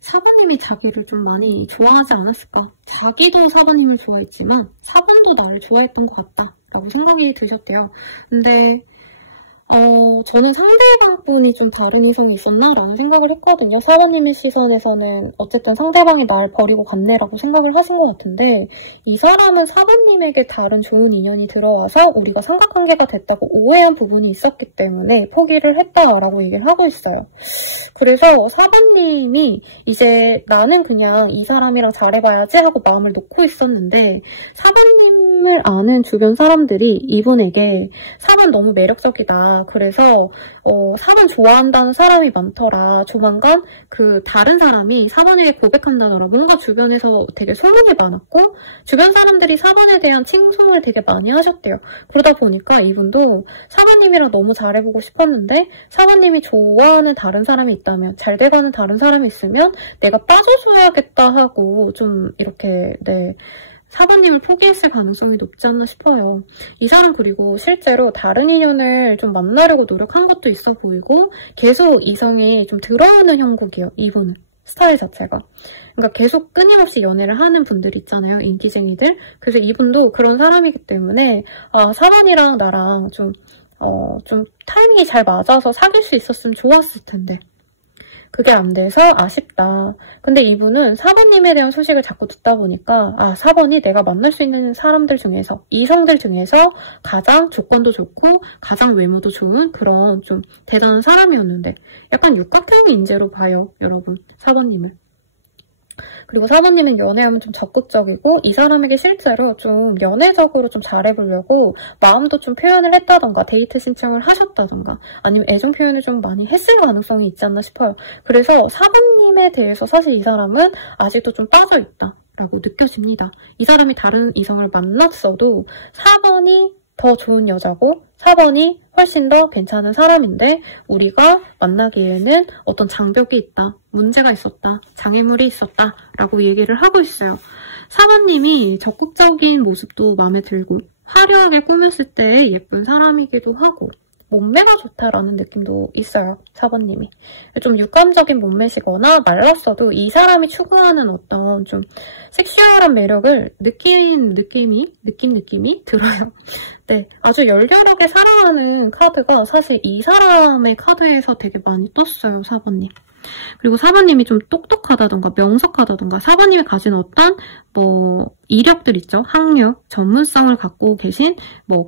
사부님이 자기를 좀 많이 좋아하지 않았을까? 자기도 사부님을 좋아했지만 사부도 나를 좋아했던 것 같다 라고 생각이 드셨대요. 근데 저는 상대방분이 좀 다른 이성이 있었나? 라는 생각을 했거든요. 사부님의 시선에서는 어쨌든 상대방이 날 버리고 갔네라고 생각을 하신 것 같은데 이 사람은 사부님에게 다른 좋은 인연이 들어와서 우리가 삼각관계가 됐다고 오해한 부분이 있었기 때문에 포기를 했다라고 얘기를 하고 있어요. 그래서 사부님이 이제 나는 그냥 이 사람이랑 잘해봐야지 하고 마음을 놓고 있었는데 사부님을 아는 주변 사람들이 이분에게 사부 너무 매력적이다. 그래서 사부 좋아한다는 사람이 많더라. 조만간 그 다른 사람이 사부에게 고백한다더라. 뭔가 주변에서 되게 소문이 많았고 주변 사람들이 사부에 대한 칭송을 되게 많이 하셨대요. 그러다 보니까 이분도 사부님이랑 너무 잘해보고 싶었는데 사부님이 좋아하는 다른 사람이 있다면 잘 돼가는 다른 사람이 있으면 내가 빠져줘야겠다 하고 좀 이렇게 네 사부님을 포기했을 가능성이 높지 않나 싶어요. 이 사람 그리고 실제로 다른 인연을 좀 만나려고 노력한 것도 있어 보이고 계속 이성이 좀 들어오는 형국이에요. 이분은 스타일 자체가. 그러니까 계속 끊임없이 연애를 하는 분들 있잖아요. 인기쟁이들. 그래서 이분도 그런 사람이기 때문에 사반이랑 나랑 좀 좀 타이밍이 잘 맞아서 사귈 수 있었으면 좋았을 텐데 그게 안 돼서 아쉽다. 근데 이분은 4번님에 대한 소식을 자꾸 듣다 보니까 4번이 내가 만날 수 있는 사람들 중에서, 이성들 중에서 가장 조건도 좋고 가장 외모도 좋은 그런 좀 대단한 사람이었는데 약간 육각형 인재로 봐요, 여러분. 4번님을. 그리고 4번님은 연애하면 좀 적극적이고 이 사람에게 실제로 좀 연애적으로 좀 잘해보려고 마음도 좀 표현을 했다던가 데이트 신청을 하셨다던가 아니면 애정 표현을 좀 많이 했을 가능성이 있지 않나 싶어요. 그래서 4번님에 대해서 사실 이 사람은 아직도 좀 빠져있다 라고 느껴집니다. 이 사람이 다른 이성을 만났어도 4번이 더 좋은 여자고 4번이 훨씬 더 괜찮은 사람인데 우리가 만나기에는 어떤 장벽이 있다, 문제가 있었다, 장애물이 있었다 라고 얘기를 하고 있어요. 4번님이 적극적인 모습도 마음에 들고 화려하게 꾸몄을 때 예쁜 사람이기도 하고 몸매가 좋다라는 느낌도 있어요. 4번님이. 좀 육감적인 몸매시거나 말랐어도 이 사람이 추구하는 어떤 좀 섹시한 매력을 느낌이 들어요. 네, 아주 열렬하게 사랑하는 카드가 사실 이 사람의 카드에서 되게 많이 떴어요. 4번님. 그리고 4번님이 좀 똑똑하다던가 명석하다던가 4번님이 가진 어떤 이력들 있죠. 학력, 전문성을 갖고 계신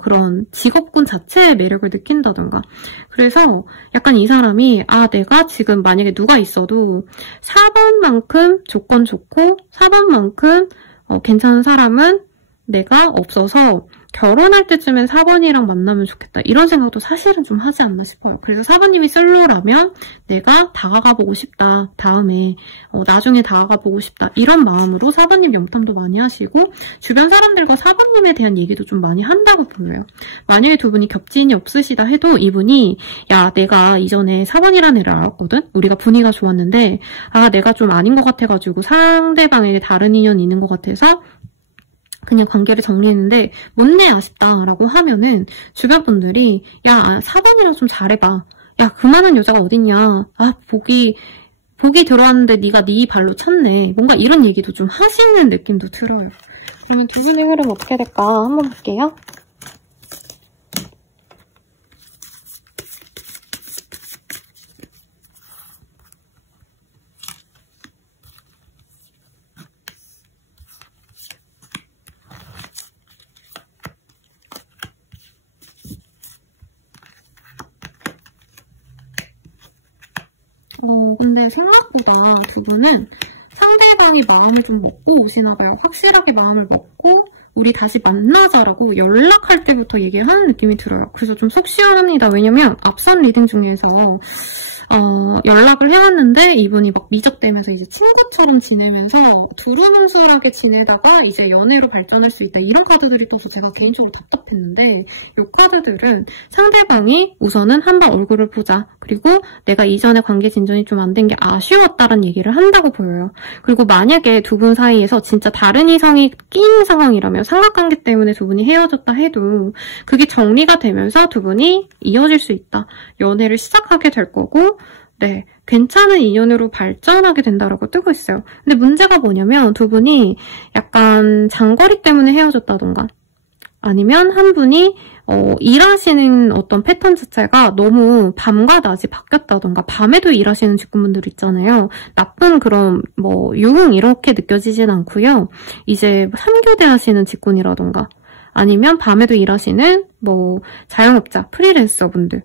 그런 직업군 자체의 매력을 느낀다던가. 그래서 약간 이 사람이 내가 지금 만약에 누가 있어도 4번만큼 조건 좋고 4번만큼 괜찮은 사람은 내가 없어서 결혼할 때쯤엔 4번이랑 만나면 좋겠다. 이런 생각도 사실은 좀 하지 않나 싶어요. 그래서 4번님이 솔로라면 내가 다가가보고 싶다. 다음에 나중에 다가가보고 싶다. 이런 마음으로 4번님 염탐도 많이 하시고 주변 사람들과 4번님에 대한 얘기도 좀 많이 한다고 보여요. 만약에 두 분이 겹지인이 없으시다 해도 이분이 내가 이전에 4번이라는 애를 알았거든? 우리가 분위기가 좋았는데 내가 좀 아닌 것 같아가지고 상대방에게 다른 인연이 있는 것 같아서 그냥 관계를 정리했는데 못내 아쉽다라고 하면은 주변 분들이 4번이랑 좀 잘해봐. 그만한 여자가 어딨냐. 복이 들어왔는데 네가 네 발로 찼네. 뭔가 이런 얘기도 좀 하시는 느낌도 들어요. 그러면 두 분의 흐름 어떻게 될까 한번 볼게요. 근데 생각보다 두 분은 상대방이 마음을 좀 먹고 오시나 봐요. 확실하게 마음을 먹고 우리 다시 만나자라고 연락할 때부터 얘기를 하는 느낌이 들어요. 그래서 좀 속 시원합니다. 왜냐면 앞선 리딩 중에서 연락을 해왔는데 이분이 막 미적대면서 이제 친구처럼 지내면서 두루뭉술하게 지내다가 이제 연애로 발전할 수 있다. 이런 카드들이 떠서 제가 개인적으로 답답했는데 이 카드들은 상대방이 우선은 한번 얼굴을 보자. 그리고 내가 이전에 관계 진전이 좀 안 된 게 아쉬웠다는 얘기를 한다고 보여요. 그리고 만약에 두 분 사이에서 진짜 다른 이성이 끼는 상황이라면 삼각관계 때문에 두 분이 헤어졌다 해도 그게 정리가 되면서 두 분이 이어질 수 있다. 연애를 시작하게 될 거고 네, 괜찮은 인연으로 발전하게 된다라고 뜨고 있어요. 근데 문제가 뭐냐면 두 분이 약간 장거리 때문에 헤어졌다던가 아니면 한 분이 일하시는 어떤 패턴 자체가 너무 밤과 낮이 바뀌었다던가 밤에도 일하시는 직군분들 있잖아요. 나쁜 그런 유흥 이렇게 느껴지진 않고요. 이제 3교대 하시는 직군이라던가 아니면 밤에도 일하시는 자영업자, 프리랜서 분들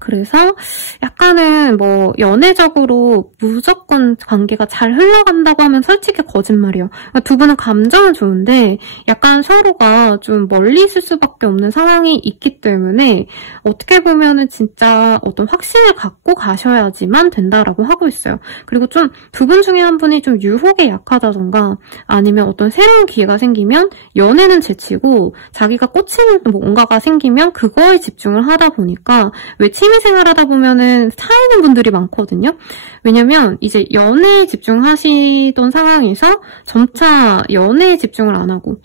그래서 약간은 연애적으로 무조건 관계가 잘 흘러간다고 하면 솔직히 거짓말이에요. 그러니까 두 분은 감정은 좋은데 약간 서로가 좀 멀리 있을 수밖에 없는 상황이 있기 때문에 어떻게 보면은 진짜 어떤 확신을 갖고 가셔야지만 된다라고 하고 있어요. 그리고 좀 두 분 중에 한 분이 좀 유혹에 약하다던가 아니면 어떤 새로운 기회가 생기면 연애는 제치고 자기가 꽂히는 뭔가가 생기면 그거에 집중을 하다 보니까 왜 취미생활 하다 보면은 차이는 분들이 많거든요. 왜냐면 이제 연애에 집중하시던 상황에서 점차 연애에 집중을 안 하고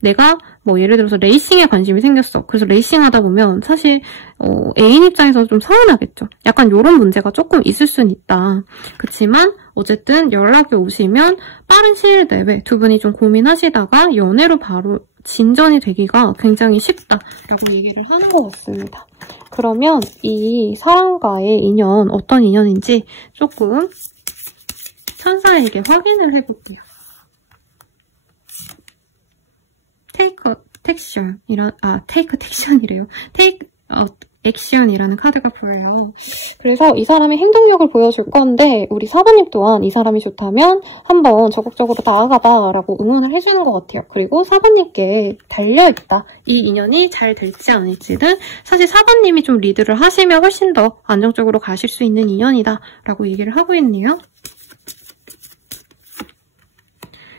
내가 뭐 예를 들어서 레이싱에 관심이 생겼어. 그래서 레이싱 하다 보면 사실 애인 입장에서 좀 서운하겠죠. 약간 이런 문제가 조금 있을 수는 있다. 그치만 어쨌든 연락이 오시면 빠른 시일 내에 두 분이 좀 고민하시다가 연애로 바로 진전이 되기가 굉장히 쉽다라고 얘기를 하는 것 같습니다. 그러면 이 사람과의 인연, 어떤 인연인지 조금 천사에게 확인을 해볼게요. 액션이라는 카드가 보여요. 그래서 이 사람이 행동력을 보여줄 건데 우리 사부님 또한 이 사람이 좋다면 한번 적극적으로 나아가봐 라고 응원을 해주는 것 같아요. 그리고 사부님께 달려있다. 이 인연이 잘 될지 아닐지는 사실 사부님이 좀 리드를 하시면 훨씬 더 안정적으로 가실 수 있는 인연이다 라고 얘기를 하고 있네요.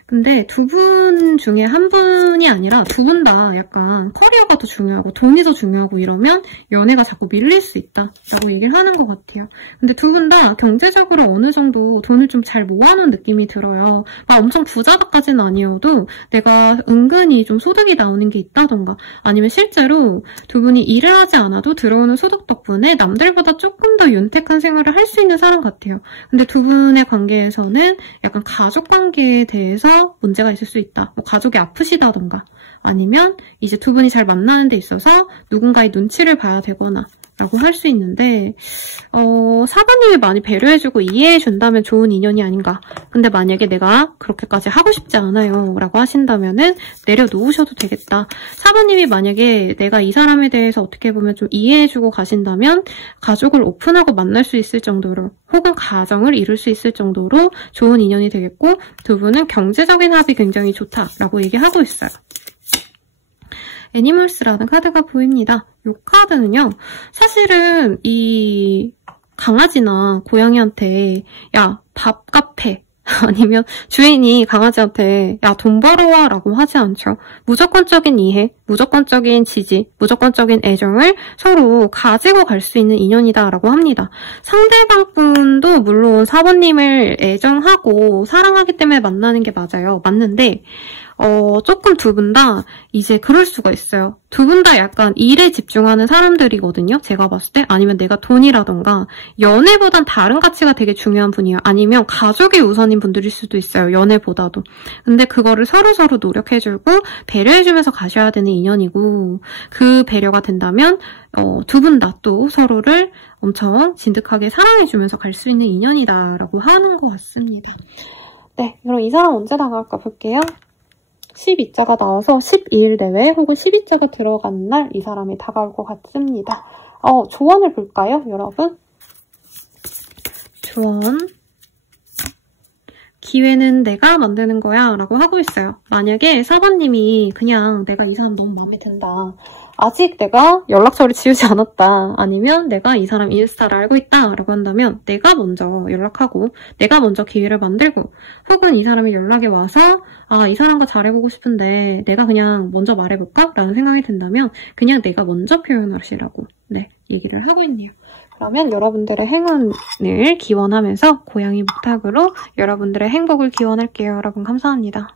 근데 두 분 중에 한 분이 아니라 두 분 다 약간 커리어가 더 중요하고 돈이 더 중요하고 이러면 연애가 자꾸 밀릴 수 있다라고 얘기를 하는 것 같아요. 근데 두 분 다 경제적으로 어느 정도 돈을 좀 잘 모아놓은 느낌이 들어요. 막 엄청 부자다까지는 아니어도 내가 은근히 좀 소득이 나오는 게 있다던가 아니면 실제로 두 분이 일을 하지 않아도 들어오는 소득 덕분에 남들보다 조금 더 윤택한 생활을 할 수 있는 사람 같아요. 근데 두 분의 관계에서는 약간 가족 관계에 대해서 문제가 있을 수 있다. 뭐 가족이 아프시다던가 아니면 이제 두 분이 잘 만나는 데 있어서 누군가의 눈치를 봐야 되거나 라고 할 수 있는데 사부님이 많이 배려해주고 이해해준다면 좋은 인연이 아닌가. 근데 만약에 내가 그렇게까지 하고 싶지 않아요 라고 하신다면은 내려놓으셔도 되겠다. 사부님이 만약에 내가 이 사람에 대해서 어떻게 보면 좀 이해해주고 가신다면 가족을 오픈하고 만날 수 있을 정도로 혹은 가정을 이룰 수 있을 정도로 좋은 인연이 되겠고 두 분은 경제적인 합이 굉장히 좋다라고 얘기하고 있어요. 애니멀스라는 카드가 보입니다. 이 카드는요. 사실은 이 강아지나 고양이한테 야, 밥값 해. 아니면 주인이 강아지한테 야, 돈 벌어와 라고 하지 않죠. 무조건적인 이해, 무조건적인 지지, 무조건적인 애정을 서로 가지고 갈 수 있는 인연이다 라고 합니다. 상대방 분도 물론 사부님을 애정하고 사랑하기 때문에 만나는 게 맞아요. 맞는데 조금 두 분 다 이제 그럴 수가 있어요. 두 분 다 약간 일에 집중하는 사람들이거든요. 제가 봤을 때. 아니면 내가 돈이라던가 연애보단 다른 가치가 되게 중요한 분이에요. 아니면 가족이 우선인 분들일 수도 있어요. 연애보다도. 근데 그거를 서로서로 노력해주고 배려해주면서 가셔야 되는 인연이고 그 배려가 된다면 두 분 다 또 서로를 엄청 진득하게 사랑해주면서 갈 수 있는 인연이다라고 하는 것 같습니다. 네, 그럼 이 사람 언제 나갈까 볼게요. 12자가 나와서 12일 내외 혹은 12자가 들어간 날 이 사람이 다가올 것 같습니다. 조언을 볼까요, 여러분? 조언. 기회는 내가 만드는 거야 라고 하고 있어요. 만약에 사부님이 그냥 내가 이 사람 너무 마음에 든다. 아직 내가 연락처를 지우지 않았다. 아니면 내가 이 사람 인스타를 알고 있다 라고 한다면 내가 먼저 연락하고 내가 먼저 기회를 만들고 혹은 이 사람이 연락이 와서 이 사람과 잘해보고 싶은데 내가 그냥 먼저 말해볼까? 라는 생각이 든다면 그냥 내가 먼저 표현하시라고 얘기를 하고 있네요. 그러면 여러분들의 행운을 기원하면서 고양이 묵탁으로 여러분들의 행복을 기원할게요. 여러분 감사합니다.